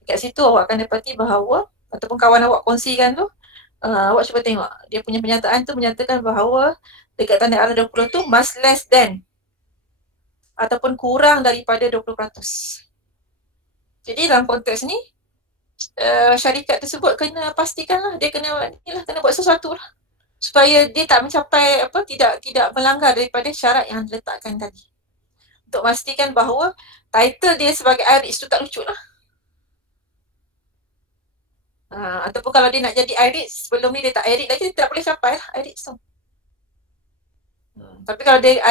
Dekat situ awak akan dapati bahawa ataupun kawan awak kongsikan tu, awak cuba tengok dia punya pernyataan tu menyatakan bahawa dekat tanda arah 20 tu must less than ataupun kurang daripada 20%. Jadi dalam konteks ni syarikat tersebut kena pastikan lah, dia kena buat sesuatu lah supaya dia tak mencapai tidak melanggar daripada syarat yang diletakkan tadi. Untuk memastikan bahawa title dia sebagai IRIS tu tak lucu lah. Ataupun kalau dia nak jadi IRIS, sebelum ni dia tak IRIS lagi, dia tak boleh capai lah IRIS tu. Tapi kalau dia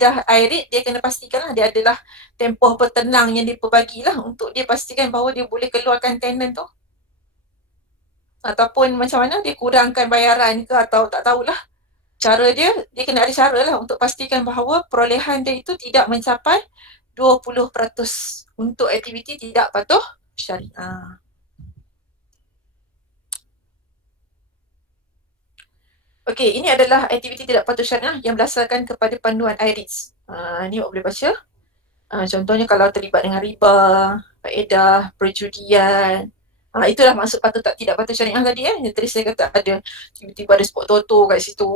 dah IRIS, dia kena pastikan lah dia adalah tempoh petenang yang diperbagilah untuk dia pastikan bahawa dia boleh keluarkan tenant tu. Ataupun macam mana dia kurangkan bayaran ke atau tak tahulah. cara dia kena ada cara lah untuk pastikan bahawa perolehan dia itu tidak mencapai 20% untuk aktiviti tidak patuh syariah. Okey, ini adalah aktiviti tidak patuh syariah yang berdasarkan kepada panduan IRIS. Ni awak boleh baca. Contohnya kalau terlibat dengan riba, faedah, perjudian. Itulah maksud tidak patuh syariah tadi Tadi saya kata ada tiba-tiba ada sport toto kat situ.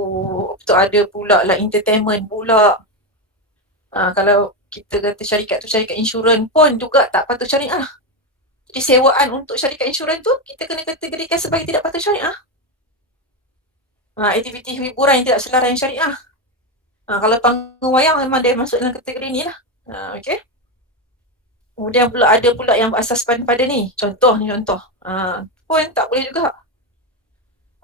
Betul ada pula lah entertainment pula. Kalau kita kata syarikat tu syarikat insurans pun juga tak patuh syariah. Jadi sewaan untuk syarikat insurans tu kita kena kategorikan sebagai tidak patuh syariah. Aktiviti hiburan yang tidak selaras dengan syariah. Kalau panggung wayang memang dia masuk dalam kategori ni lah. Okey. Kemudian pula ada pula yang berasaskan pada ni. Contoh. Pun tak boleh juga.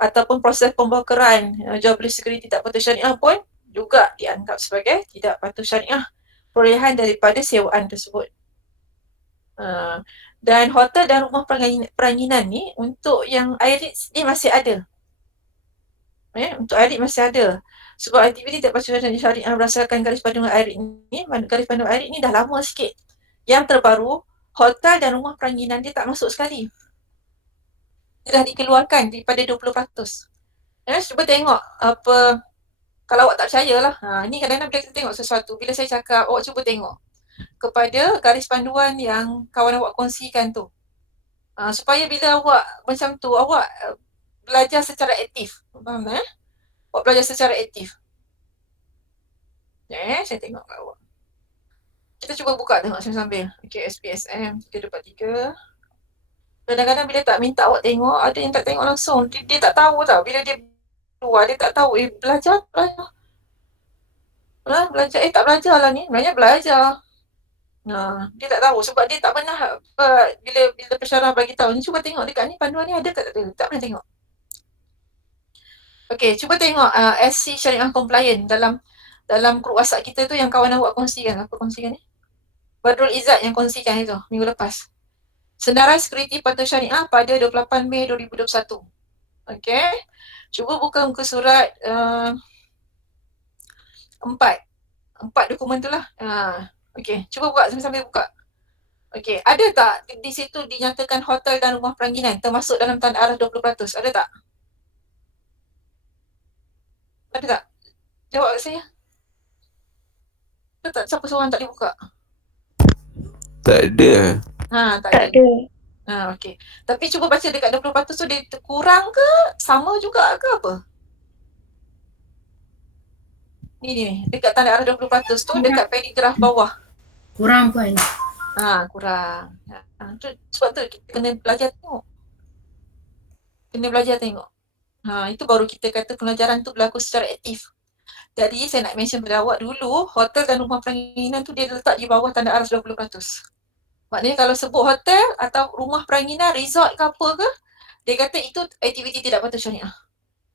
Ataupun proses pembakaran jual beli security tak patuh syariah pun juga dianggap sebagai tidak patuh syariah. Perolehan daripada sewaan tersebut. Dan hotel dan rumah peranginan ni untuk yang IRIS ni masih ada. Untuk IRIS masih ada. Sebab aktiviti tak patuh syariah berdasarkan garis panduan IRIS ni, garis panduan IRIS ni dah lama sikit. Yang terbaru, hotel dan rumah peranginan dia tak masuk sekali. Dia dah dikeluarkan daripada 20%. Cuba tengok apa, kalau awak tak percaya lah. Ni kadang-kadang bila kita tengok sesuatu, bila saya cakap, awak cuba tengok kepada garis panduan yang kawan awak kongsikan tu. Supaya bila awak macam tu, awak belajar secara aktif. Faham tak? Awak belajar secara aktif. Saya tengok kat awak. Kita cuba buka tengok sambil-sambil. Okay, SPSM 323. Kadang-kadang bila tak minta awak tengok, ada yang tak tengok langsung. Dia tak tahu tau. Bila dia keluar, dia tak tahu. Belajar. Belajar. Tak belajar lah ni. Sebenarnya belajar. Dia tak tahu sebab dia tak pernah bila pensyarah bagi tahu ni, cuba tengok dekat ni panduan ni ada ke tak ada. Tak pernah tengok. Okey, cuba tengok SC Syariah Compliant dalam grup WhatsApp kita tu yang kawan awak kongsikan. Apa kongsikan ni? Badrul Izzat yang kongsikan itu minggu lepas. Senarai Sekuriti Patuh Syariah pada 28 Mei 2021. Okey. Cuba buka muka surat 4 dokumen tu lah. Okey, cuba buka sambil buka. Okey, ada tak di situ dinyatakan hotel dan rumah peranginan termasuk dalam tanda arah 20%? Ada tak? Ada tak? Jawab saya. Ada tak? Siapa seorang tak boleh buka? Tak ada. Tak Tak ada. ada. Okey. Tapi cuba baca dekat 20% tu dia kurang ke? Sama juga ke apa? Ni. Dekat tanda arah 20% tu dekat paragraf bawah. Kurang pun. Kurang. Sebab tu kita kena belajar tengok. Itu baru kita kata pelajaran tu berlaku secara aktif. Jadi saya nak mention pada awak dulu, hotel dan rumah peranginan tu dia letak di bawah tanda arah 20%. Maknanya kalau sebut hotel atau rumah peranginan, resort ke apa ke, dia kata itu aktiviti tidak patuh syariah.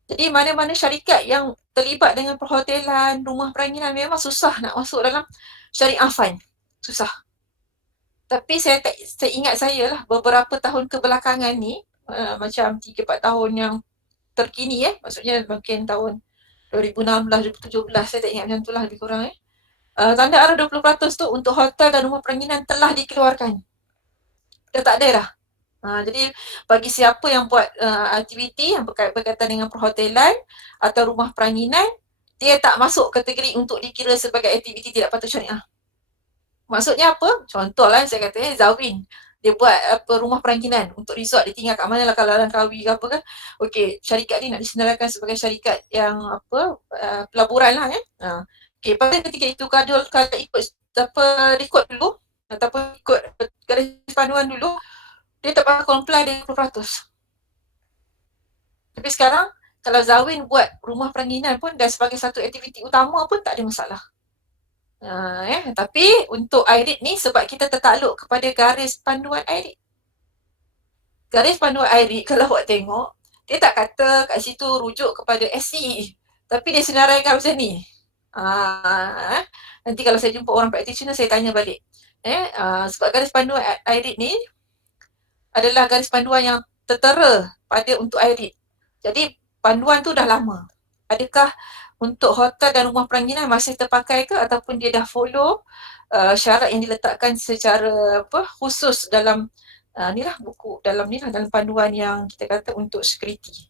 Jadi mana-mana syarikat yang terlibat dengan perhotelan, rumah peranginan memang susah nak masuk dalam syariah fund. Susah. Tapi saya ingat saya lah beberapa tahun kebelakangan ni, macam 3-4 tahun yang terkini maksudnya mungkin tahun 2016, 2017, saya tak ingat macam tu lah lebih kurang tanda arah 20% tu untuk hotel dan rumah peranginan telah dikeluarkan. Dah tak ada dah. Jadi bagi siapa yang buat aktiviti yang berkaitan dengan perhotelan atau rumah peranginan, dia tak masuk kategori untuk dikira sebagai aktiviti tidak patuh syariah. Maksudnya apa? Contohlah saya kata Zawin, dia buat rumah peranginan untuk resort, dia tinggal kat mana lah kalau Langkawi ke apa kan. Okey, syarikat ni nak disenaraikan sebagai syarikat yang pelaburan lah Okey, pada ketika itu kalau ikut rekod dulu ataupun ikut garis panduan dulu, dia tak bakal comply dengan 20%. Tapi sekarang kalau Zawin buat rumah peranginan pun dan sebagai satu aktiviti utama pun tak ada masalah. Tapi untuk IRIS ni sebab kita tertakluk kepada garis panduan IRIS. Garis panduan IRIS kalau awak tengok, dia tak kata kat situ rujuk kepada SC, tapi dia senaraikan macam ni. Nanti kalau saya jumpa orang practitioner saya tanya balik. Sebab garis panduan IRIS ni adalah garis panduan yang tertera pada untuk IRIS. Jadi panduan tu dah lama. Adakah untuk hotel dan rumah perangginan masih terpakai ke ataupun dia dah follow syarat yang diletakkan secara khusus dalam ni lah buku dalam ni lah dalam panduan yang kita kata untuk security.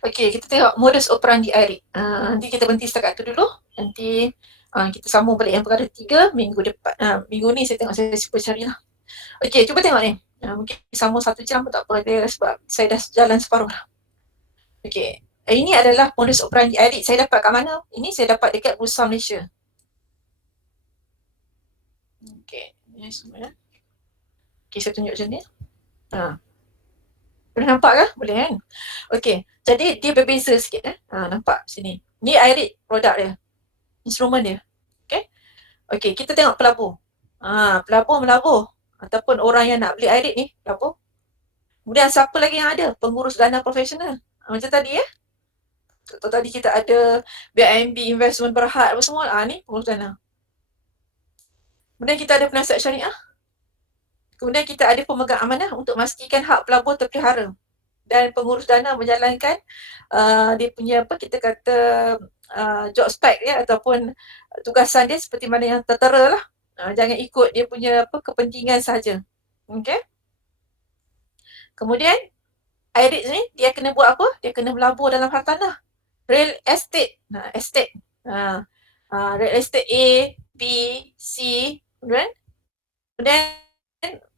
Okey, kita tengok modus operandi IRIC. Nanti kita berhenti setakat tu dulu. Nanti kita sambung balik yang perkara 3 minggu depan. Minggu ni saya tengok saya cuba carilah. Okey, cuba tengok ni. Mungkin sambung 1 jam pun tak apa dia sebab saya dah jalan separuh lah. Okey, ini adalah modus operandi IRIC. Saya dapat kat mana? Ini saya dapat dekat Bursa Malaysia. Okey, ni semua. Okey, saya tunjuk macam ni. Boleh nampak ke? Boleh kan? Okey, jadi dia berbeza sikit nampak sini. Ni IRIC produk dia. Instrumen dia. Okey. Okey, kita tengok pelabur. Pelabur melabur ataupun orang yang nak beli IRIC ni pelabur. Kemudian siapa lagi yang ada? Pengurus dana profesional. Macam tadi ya. Tadi kita ada BIMB Investment Berhad apa semua. Ni pengurus dana. Kemudian kita ada penasihat syariah. Kemudian kita ada pemegang amanah untuk memastikan hak pelabur terpelihara. Dan pengurus dana menjalankan dia punya kita kata job spec dia ataupun tugasan dia seperti mana yang tertera lah. Jangan ikut dia punya kepentingan sahaja. Okey. Kemudian IRIC ni dia kena buat apa? Dia kena melabur dalam hartanah. Real estate. Estate. Real estate A, B, C. Kemudian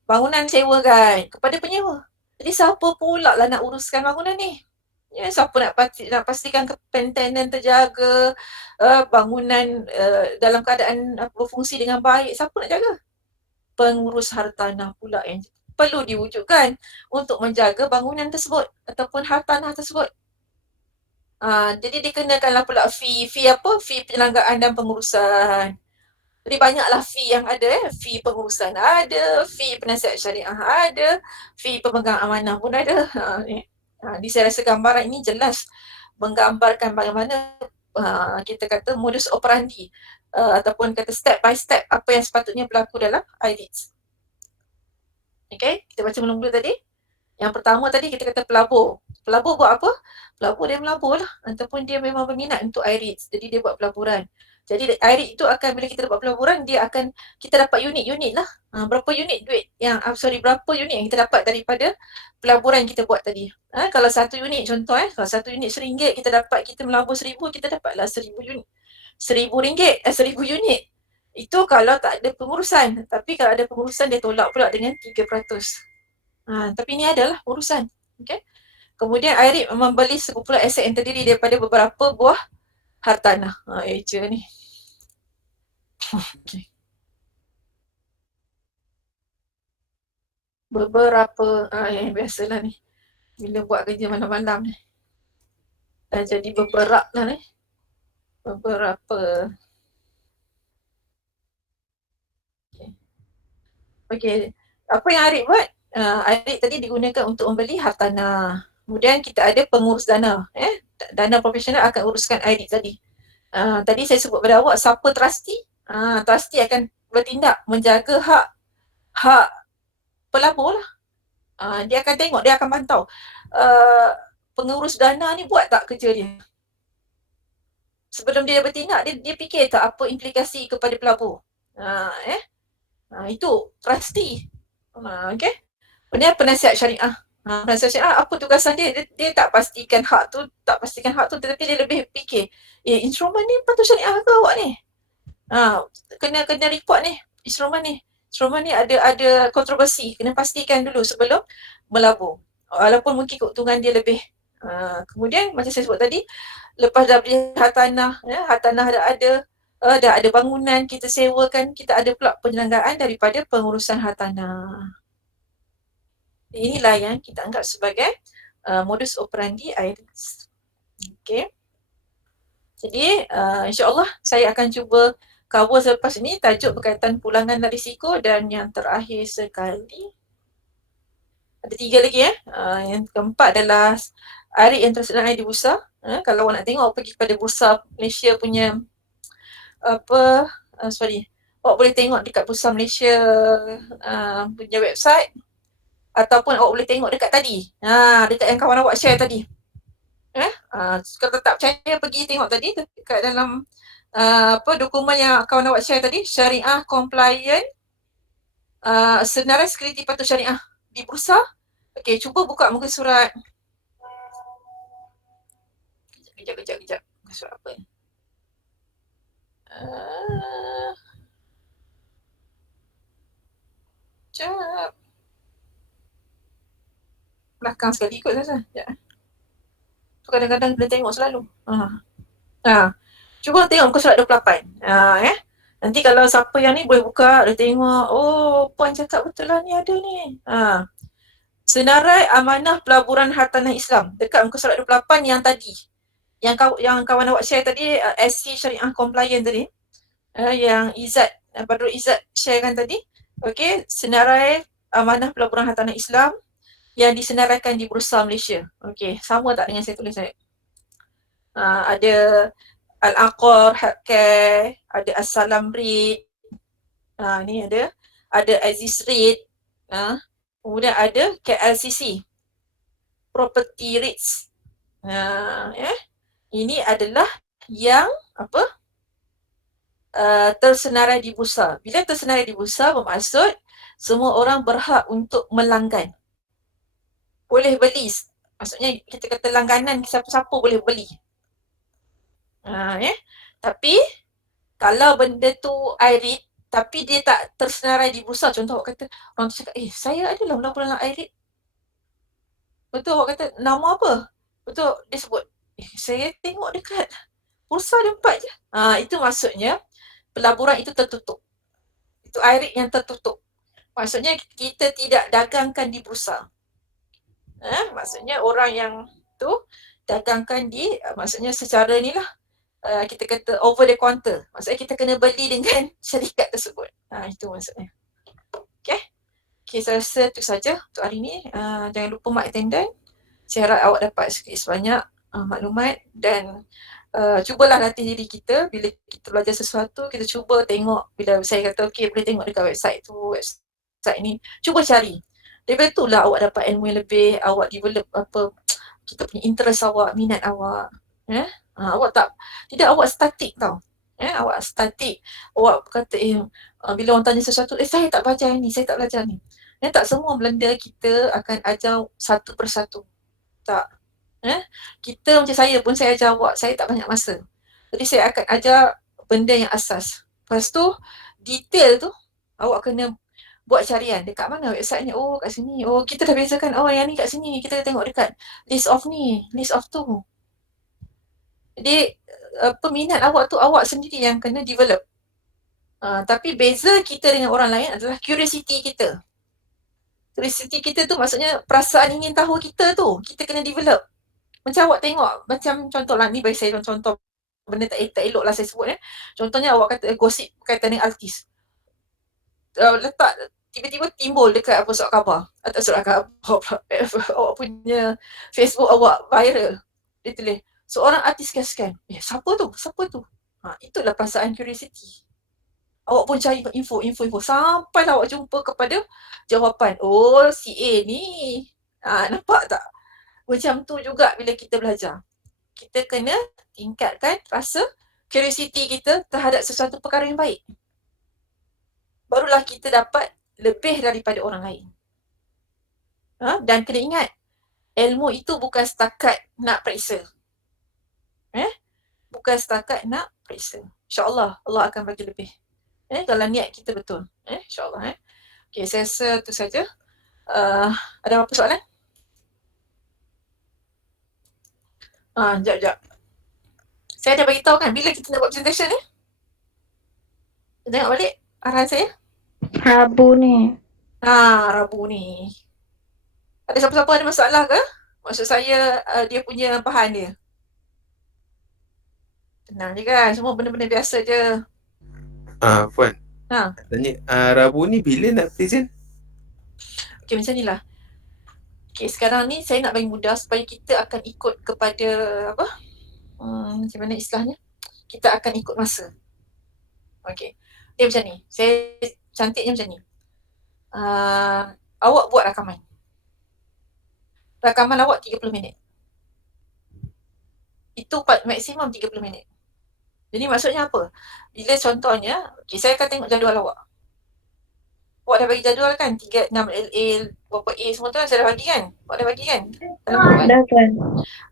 bangunan sewakan kepada penyewa. Jadi siapa pula lah nak uruskan bangunan ni? Ya, siapa nak pastikan kepentenan terjaga, bangunan dalam keadaan berfungsi dengan baik, siapa nak jaga? Pengurus hartanah pula yang perlu diwujudkan untuk menjaga bangunan tersebut ataupun hartanah tersebut. Jadi dikenakanlah pula fee apa? Fee penyelenggaraan dan pengurusan. Jadi banyaklah fee yang ada fee pengurusan ada, fee penasihat syariah ada, fee pemegang amanah pun ada. Di saya rasa gambaran ini jelas menggambarkan bagaimana kita kata modus operandi ataupun kata step by step apa yang sepatutnya berlaku dalam IRIC. Okay, kita baca mula-mula tadi. Yang pertama tadi kita kata pelabur. Pelabur buat apa? Pelabur dia melabur lah ataupun dia memang berminat untuk IRIC. Jadi dia buat pelaburan. Jadi IRIC itu akan bila kita dapat pelaburan dia akan kita dapat unit-unit lah. Berapa unit duit yang berapa unit yang kita dapat daripada pelaburan yang kita buat tadi. Kalau satu unit contoh kalau satu unit RM1 kita melabur 1,000 kita dapatlah 1,000 unit. RM1,000 1,000 unit. Itu kalau tak ada pengurusan. Tapi kalau ada pengurusan dia tolak pula dengan 3%. Tapi ni adalah urusan. Okay. Kemudian IRIC membeli sekumpulan aset yang terdiri daripada beberapa buah hartanah. Eja ni. Okay. Beberapa, yang biasalah ni. Bila buat kerja malam-malam ni. Dah jadi berberak lah ni. Beberapa. Okay. Apa yang IRIC buat? IRIC tadi digunakan untuk membeli hartanah. Kemudian kita ada pengurus dana. Dana profesional akan uruskan IRIC tadi. Tadi saya sebut pada awak siapa trustee. Trustee akan bertindak menjaga hak pelabur lah. Dia akan tengok, dia akan pantau. Pengurus dana ni buat tak kerja dia? Sebelum dia bertindak, dia fikir tak apa implikasi kepada pelabur? Itu trustee. Okay. Kemudian penasihat syariah. Penasihat syariah apa tugasan dia? Dia tak pastikan hak tu, tetapi dia lebih fikir, instrumen ni patut syariah ke awak ni? Kena report ni, instrumen ni ada kontroversi, kena pastikan dulu sebelum melabur. Walaupun mungkin keuntungan dia lebih. Kemudian macam saya sebut tadi, lepas dah beli hartanah, hartanah dah ada bangunan kita sewakan, kita ada pula penyelenggaraan daripada pengurusan hartanah. Inilah yang kita anggap sebagai modus operandi IRIC. Okay. Jadi insyaAllah saya akan cuba cover selepas ini tajuk berkaitan pulangan dan risiko, dan yang terakhir sekali ada 3 lagi yang keempat adalah IRIC yang tersedia di bursa. Kalau awak nak tengok, pergi kepada Bursa Malaysia punya awak boleh tengok dekat Bursa Malaysia punya website. ataupun awak boleh tengok dekat tadi. Dekat yang kawan awak share tadi. Kalau tak percaya pergi tengok tadi dekat dalam dokumen yang kawan awak share tadi, syariah compliant senarai security patuh syariah di bursa. Okey, cuba buka muka surat. Kejap. Muka surat apa ni? Sekejap. Belakang sekali ikut saya. Sekejap. Kadang-kadang kena tengok selalu. Cuba tengok muka surat 28. Nanti kalau siapa yang ni boleh buka, dia tengok, oh puan cakap betul lah ni ada ni. Senarai amanah pelaburan hartanah Islam dekat muka surat 28 yang tadi. Yang kawan awak share tadi, SC Syariah Compliant tadi. Yang Izzat, Badrul Izzat sharekan tadi. Okey, senarai amanah pelaburan hartanah Islam yang disenaraikan di Bursa Malaysia. Okey, sama tak dengan saya tulis saya? Ada Al-Aqar Healthcare, ada As-Salam REIT, ni ada Aziz REIT, kemudian ada KLCC, Property REITs. Ini adalah yang tersenarai di bursa. Bila tersenarai di bursa bermaksud semua orang berhak untuk melanggan. Boleh beli. Maksudnya kita kata langganan, siapa-siapa boleh beli. Tapi kalau benda tu IREIT tapi dia tak tersenarai di bursa, contoh awak kata, orang tu cakap, saya adalah mula-mula IREIT. Betul, awak kata, nama apa? Betul, dia sebut, saya tengok dekat bursa ada 4 je. Itu maksudnya pelaburan itu tertutup. Itu IREIT yang tertutup. Maksudnya kita tidak dagangkan di bursa. Maksudnya orang yang tu dagangkan di, maksudnya secara ni lah, kita kata over the counter. Maksudnya kita kena beli dengan syarikat tersebut. Itu maksudnya. Okay, saya rasa itu saja untuk hari ni. Jangan lupa mark attendance. Saya harap awak dapat sikit sebanyak maklumat dan cubalah latih diri kita. Bila kita belajar sesuatu, kita cuba tengok. Bila saya kata okey, boleh tengok dekat website tu, website ni, cuba cari. Daripada itulah awak dapat ilmu yang lebih, awak develop kita punya interest awak, minat awak. Awak statik tau. Awak statik. Awak kata bila orang tanya sesuatu, saya tak baca ni, saya tak belajar ni. Tak semua benda kita akan ajar satu persatu. Tak. Kita macam saya pun, saya ajar awak, saya tak banyak masa. Jadi saya akan ajar benda yang asas. Lepas tu, detail tu, awak kena buat carian. Dekat mana website ni? Oh, kat sini. Oh, kita dah biasakan. Oh, yang ni kat sini. Kita tengok dekat list of ni, list of tu. Jadi, peminat awak tu awak sendiri yang kena develop. Tapi beza kita dengan orang lain adalah curiosity kita. Curiosity kita tu maksudnya perasaan ingin tahu kita tu. Kita kena develop. Macam awak tengok, macam contohlah ni bagi saya contoh benda tak elok lah saya sebut. Contohnya awak kata gosip berkaitan dengan artis. Letak tiba-tiba timbul dekat surat khabar. Atau surat khabar awak punya Facebook awak viral. Dia tulis, seorang artis sekian-sekian. Siapa tu? Itulah perasaan curiosity. Awak pun cari info sampai awak jumpa kepada jawapan. Oh, si A ni. Nampak tak? Macam tu juga bila kita belajar. Kita kena tingkatkan rasa curiosity kita terhadap sesuatu perkara yang baik. Barulah kita dapat lebih daripada orang lain. Dan kena ingat, ilmu itu bukan setakat nak periksa. Bukan setakat nak periksa. InsyaAllah Allah akan bagi lebih. Kalau niat kita betul. InsyaAllah. Okay, saya rasa itu saja. Ada apa soalan? Sekejap. Saya dah beritahu kan bila kita nak buat presentation ni? Tengok balik arahan saya. Rabu ni. Rabu ni. Ada siapa-siapa ada masalah ke? Maksud saya dia punya bahan dia. Tenang je kan, semua benda-benda biasa je. Puan. Tanya, Rabu ni bila nak present? Okay, macam ni lah. Okay, sekarang ni saya nak bagi mudah supaya kita akan ikut kepada macam mana istilahnya? Kita akan ikut masa. Okay. Dia macam ni. Saya cantiknya macam ni. Awak buat rakaman. rakaman awak 30 minit. Itu maksimum 30 minit. Jadi maksudnya apa? Bila contohnya, okay, saya akan tengok jadual awak. Awak dah bagi jadual kan? 3, 6 LA, berapa A semua tu kan saya dah bagi kan? Awak dah bagi kan? Dalam grup kan? Dah Puan.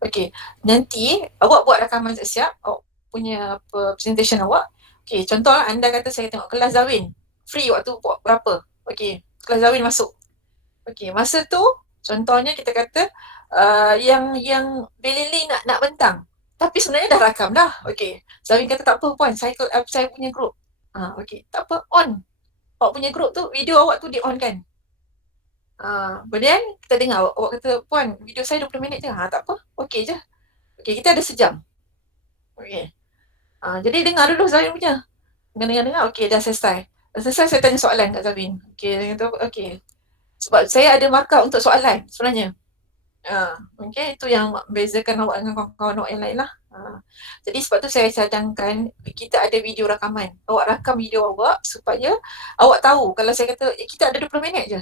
Okay. Nanti awak buat rakaman siap-siap. Awak punya presentation awak. Okay. Contoh lah, anda kata saya tengok kelas Zawin. Free waktu berapa? Okay. Kelas Zawin masuk. Okay. Masa tu, contohnya kita kata yang Belly nak bentang. Tapi sebenarnya dah rakam dah. Okay. Zawin kata tak apa Puan. Saya punya grup. Okay. Tak apa. On. Awak punya grup tu, video awak tu di-on kan? Kemudian kita dengar awak kata, Puan, video saya 20 minit je. Tak apa, okey je. Okey, kita ada sejam. Okey. Jadi dengar dulu Zawin punya. Dengar, okey dah selesai. Dah selesai saya tanya soalan kat Zawin. Okey, dia kata, okey. Sebab saya ada markah untuk soalan sebenarnya. Okey, itu yang membezakan awak dengan kawan-kawan awak yang lain lah. Jadi sebab tu saya cadangkan kita ada video rakaman. Awak rakam video awak supaya awak tahu kalau saya kata kita ada 20 minit je.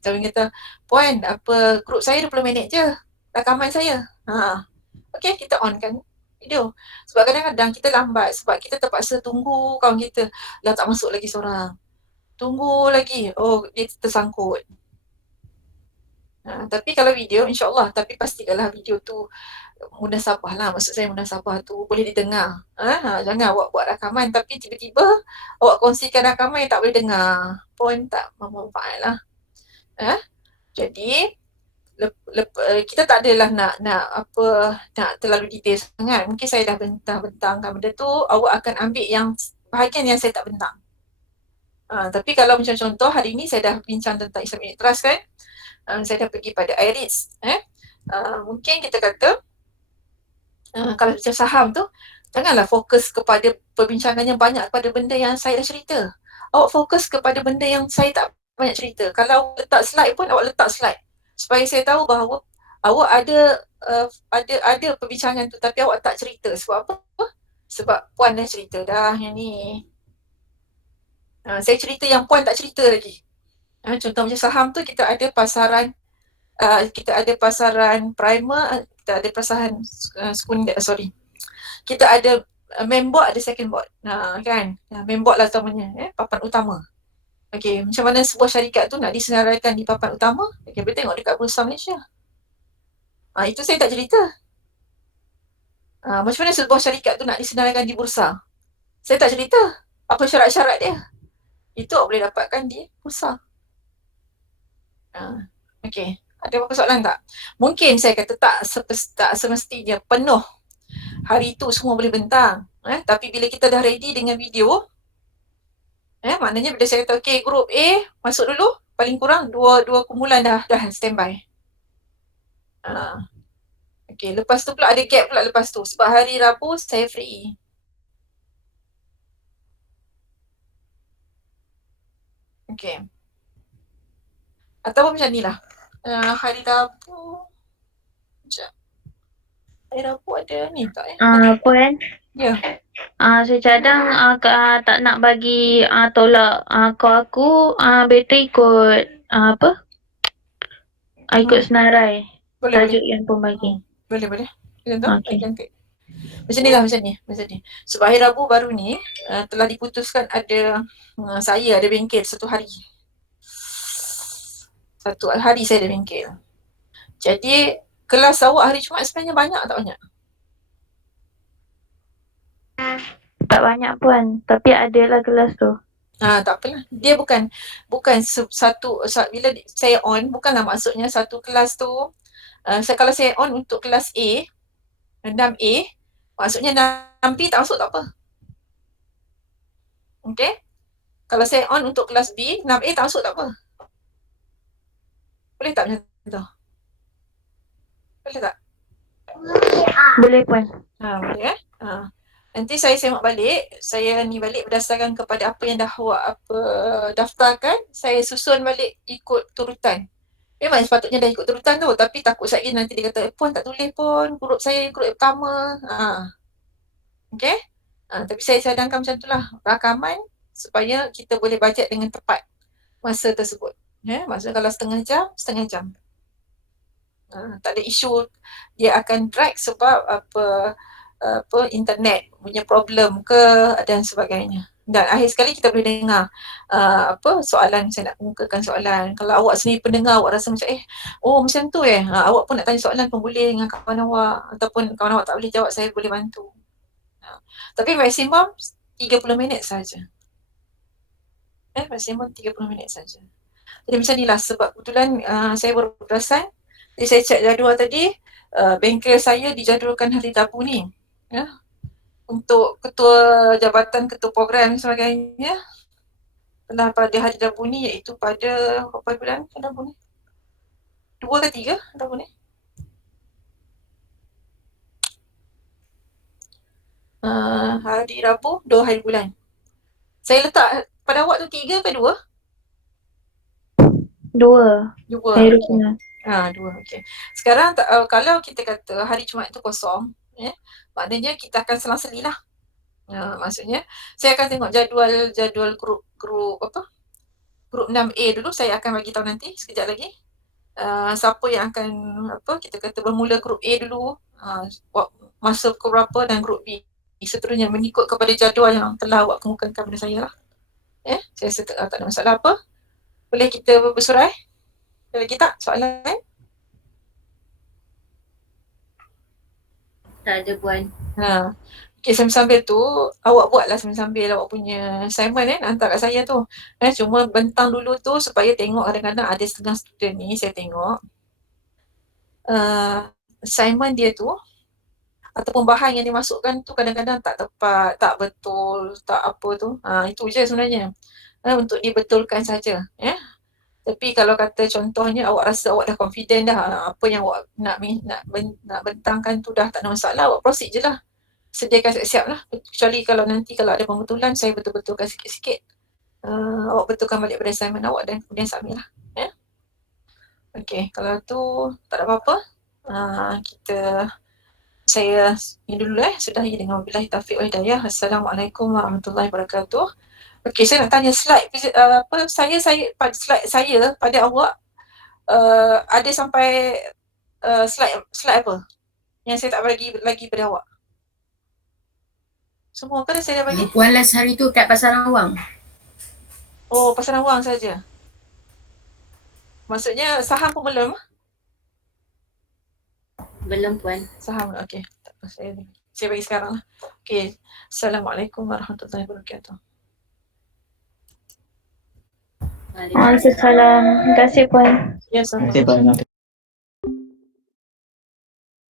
Zawin kata, Puan, apa grup saya 20 minit je rakaman saya. Okey, kita on kan video. Sebab kadang-kadang kita lambat sebab kita terpaksa tunggu kawan kita. Dah tak masuk lagi seorang. Tunggu lagi. Oh, dia tersangkut. Tapi kalau video, insyaAllah. Tapi pastikanlah video tu munasabah lah. Maksud saya munasabah tu boleh didengar. Jangan awak buat rakaman tapi tiba-tiba awak kongsikan rakaman yang tak boleh dengar. Pun tak bermanfaat lah. Jadi, kita tak adalah nak terlalu detail sangat. Mungkin saya dah bentang-bentangkan benda tu, awak akan ambil yang bahagian yang saya tak bentang. Tapi kalau macam contoh, hari ni saya dah bincang tentang Islamic Trust kan. Saya dah pergi pada IRIS. Mungkin kita kata kalau macam saham tu, janganlah fokus kepada perbincangan yang banyak kepada benda yang saya dah cerita. Awak fokus kepada benda yang saya tak banyak cerita. Kalau letak slide pun awak letak slide. Supaya saya tahu bahawa awak ada perbincangan tu tapi awak tak cerita. Sebab apa? Sebab Puan dah cerita dah yang ni. Saya cerita yang Puan tak cerita lagi. Contoh macam saham tu kita ada pasaran primer, kita ada pasaran sekunder, kita ada main board, ada second board. Kan? Main board lah utamanya, papan utama. Okey, macam mana sebuah syarikat tu nak disenaraikan di papan utama? Okey, boleh tengok dekat Bursa Malaysia. Itu saya tak cerita. Macam mana sebuah syarikat tu nak disenaraikan di bursa? Saya tak cerita. Apa syarat-syarat dia? Itu awak boleh dapatkan di bursa. Okey, ada apa soalan tak? Mungkin saya kata tak semestinya penuh. Hari tu semua boleh bentang. Tapi bila kita dah ready dengan video, maknanya bila saya kata okey grup A masuk dulu, paling kurang dua kumpulan dah standby. Okey, lepas tu pula ada gap pula lepas tu sebab hari Rabu saya free. Okey. Atau macam ni lah. Hari Rabu. Sekejap. Hari Rabu ada ni tak Puan. Ya. Saya cadang tak nak bagi tolak call aku, better ikut apa? Ikut senarai. Boleh. Tajuk yang pun bagi. Boleh. Kita tahu. Okey. Macam ni lah, macam ni. Sebab hari Rabu baru ni telah diputuskan ada saya ada bengkel satu hari. Satu hari saya ada bengkel. Jadi kelas awak hari Jumaat sebenarnya banyak tak banyak? Tak banyak Puan, tapi adalah kelas tu. Tak apalah. Dia bukan satu bila saya on, bukanlah maksudnya satu kelas tu. Kalau saya on untuk kelas A, 6A, maksudnya 6B tak masuk tak apa. Okey? Kalau saya on untuk kelas B, 6A tak masuk tak apa. Boleh tak macam tu? Boleh tak? Boleh Puan. Boleh Nanti saya semak balik, saya ni balik berdasarkan kepada apa yang dah awak daftarkan, saya susun balik ikut turutan. Memang sepatutnya dah ikut turutan tu, tapi takut lagi nanti dia kata, Puan tak tulis pun, grup saya grup pertama. Okey? Tapi saya cadangkan macam itulah, rakaman supaya kita boleh bajet dengan tepat masa tersebut. Maksudnya kalau setengah jam. Tak ada isu dia akan drag sebab apa internet punya problem ke dan sebagainya. Dan akhir sekali kita boleh dengar apa soalan, saya nak kemukakan soalan. Kalau awak sendiri pendengar awak rasa macam oh macam tu awak pun nak tanya soalan pun boleh dengan kawan awak, ataupun kawan awak tak boleh jawab, saya boleh bantu. Tapi maksimum 30 minit saja. Maksimum 30 minit saja. Jadi macam inilah sebab kebetulan saya baru perasan. Jadi saya cek jadual tadi, bengkel saya dijadualkan hari Rabu ni. Untuk ketua jabatan, ketua program dan sebagainya telah pada hari Rabu ni, iaitu pada berapa bulan Rabu ni? 2 ke 3 Rabu ni? Hari Rabu 2 hari bulan. Saya letak pada awak tu 3 ke 2? 2. Saya Rukina. 2, okey. Sekarang kalau kita kata hari Jumaat tu kosong, maknanya kita akan selang-seli lah. Maksudnya saya akan tengok jadual grup apa? Grup 6A dulu, saya akan bagi tahu nanti sekejap lagi. Siapa yang akan kita kata bermula grup A dulu, masa pukul berapa, dan grup B seterusnya mengikut kepada jadual yang telah awak kemukakan kepada saya lah. Saya rasa tak ada masalah apa. Boleh kita bersurai? Ada lagi tak soalan? Tak ada Puan. Okay, sambil-sambil tu awak buatlah sambil-sambil awak punya assignment hantar kat saya tu. Cuma bentang dulu tu supaya tengok, kadang-kadang ada setengah student ni saya tengok assignment dia tu ataupun bahan yang dimasukkan tu kadang-kadang tak tepat, tak betul, tak apa tu. Itu je sebenarnya. Untuk dibetulkan saja. Tapi kalau kata contohnya awak rasa awak dah confident dah, apa yang awak nak bentangkan tu dah tak ada masalah, awak proceed je lah. Sediakan siap-siap lah. Kecuali kalau nanti kalau ada pembetulan, saya betul-betulkan sikit-sikit. Awak betulkan balik pada assignment awak dan kemudian submit lah. Okay, kalau tu tak ada apa-apa. Saya ini dulu sudahi dengan wabillahi taufiq wal hidayah. Assalamualaikum warahmatullahi wabarakatuh. Okey, saya nak tanya slide saya pada slide saya pada awak ada sampai slide apa yang saya tak bagi pada awak? Semua kan saya dah bagi? Puan last hari tu kat Pasar Awang. Oh, Pasar Awang saja. Maksudnya saham pun belum? Belum Puan. Saham, okey. Tak apa, saya bagi sekarang lah. Okey. Assalamualaikum warahmatullahi wabarakatuh. Waalaikumsalam. Terima kasih Puan. Ya, sama. Terima kasih banyak.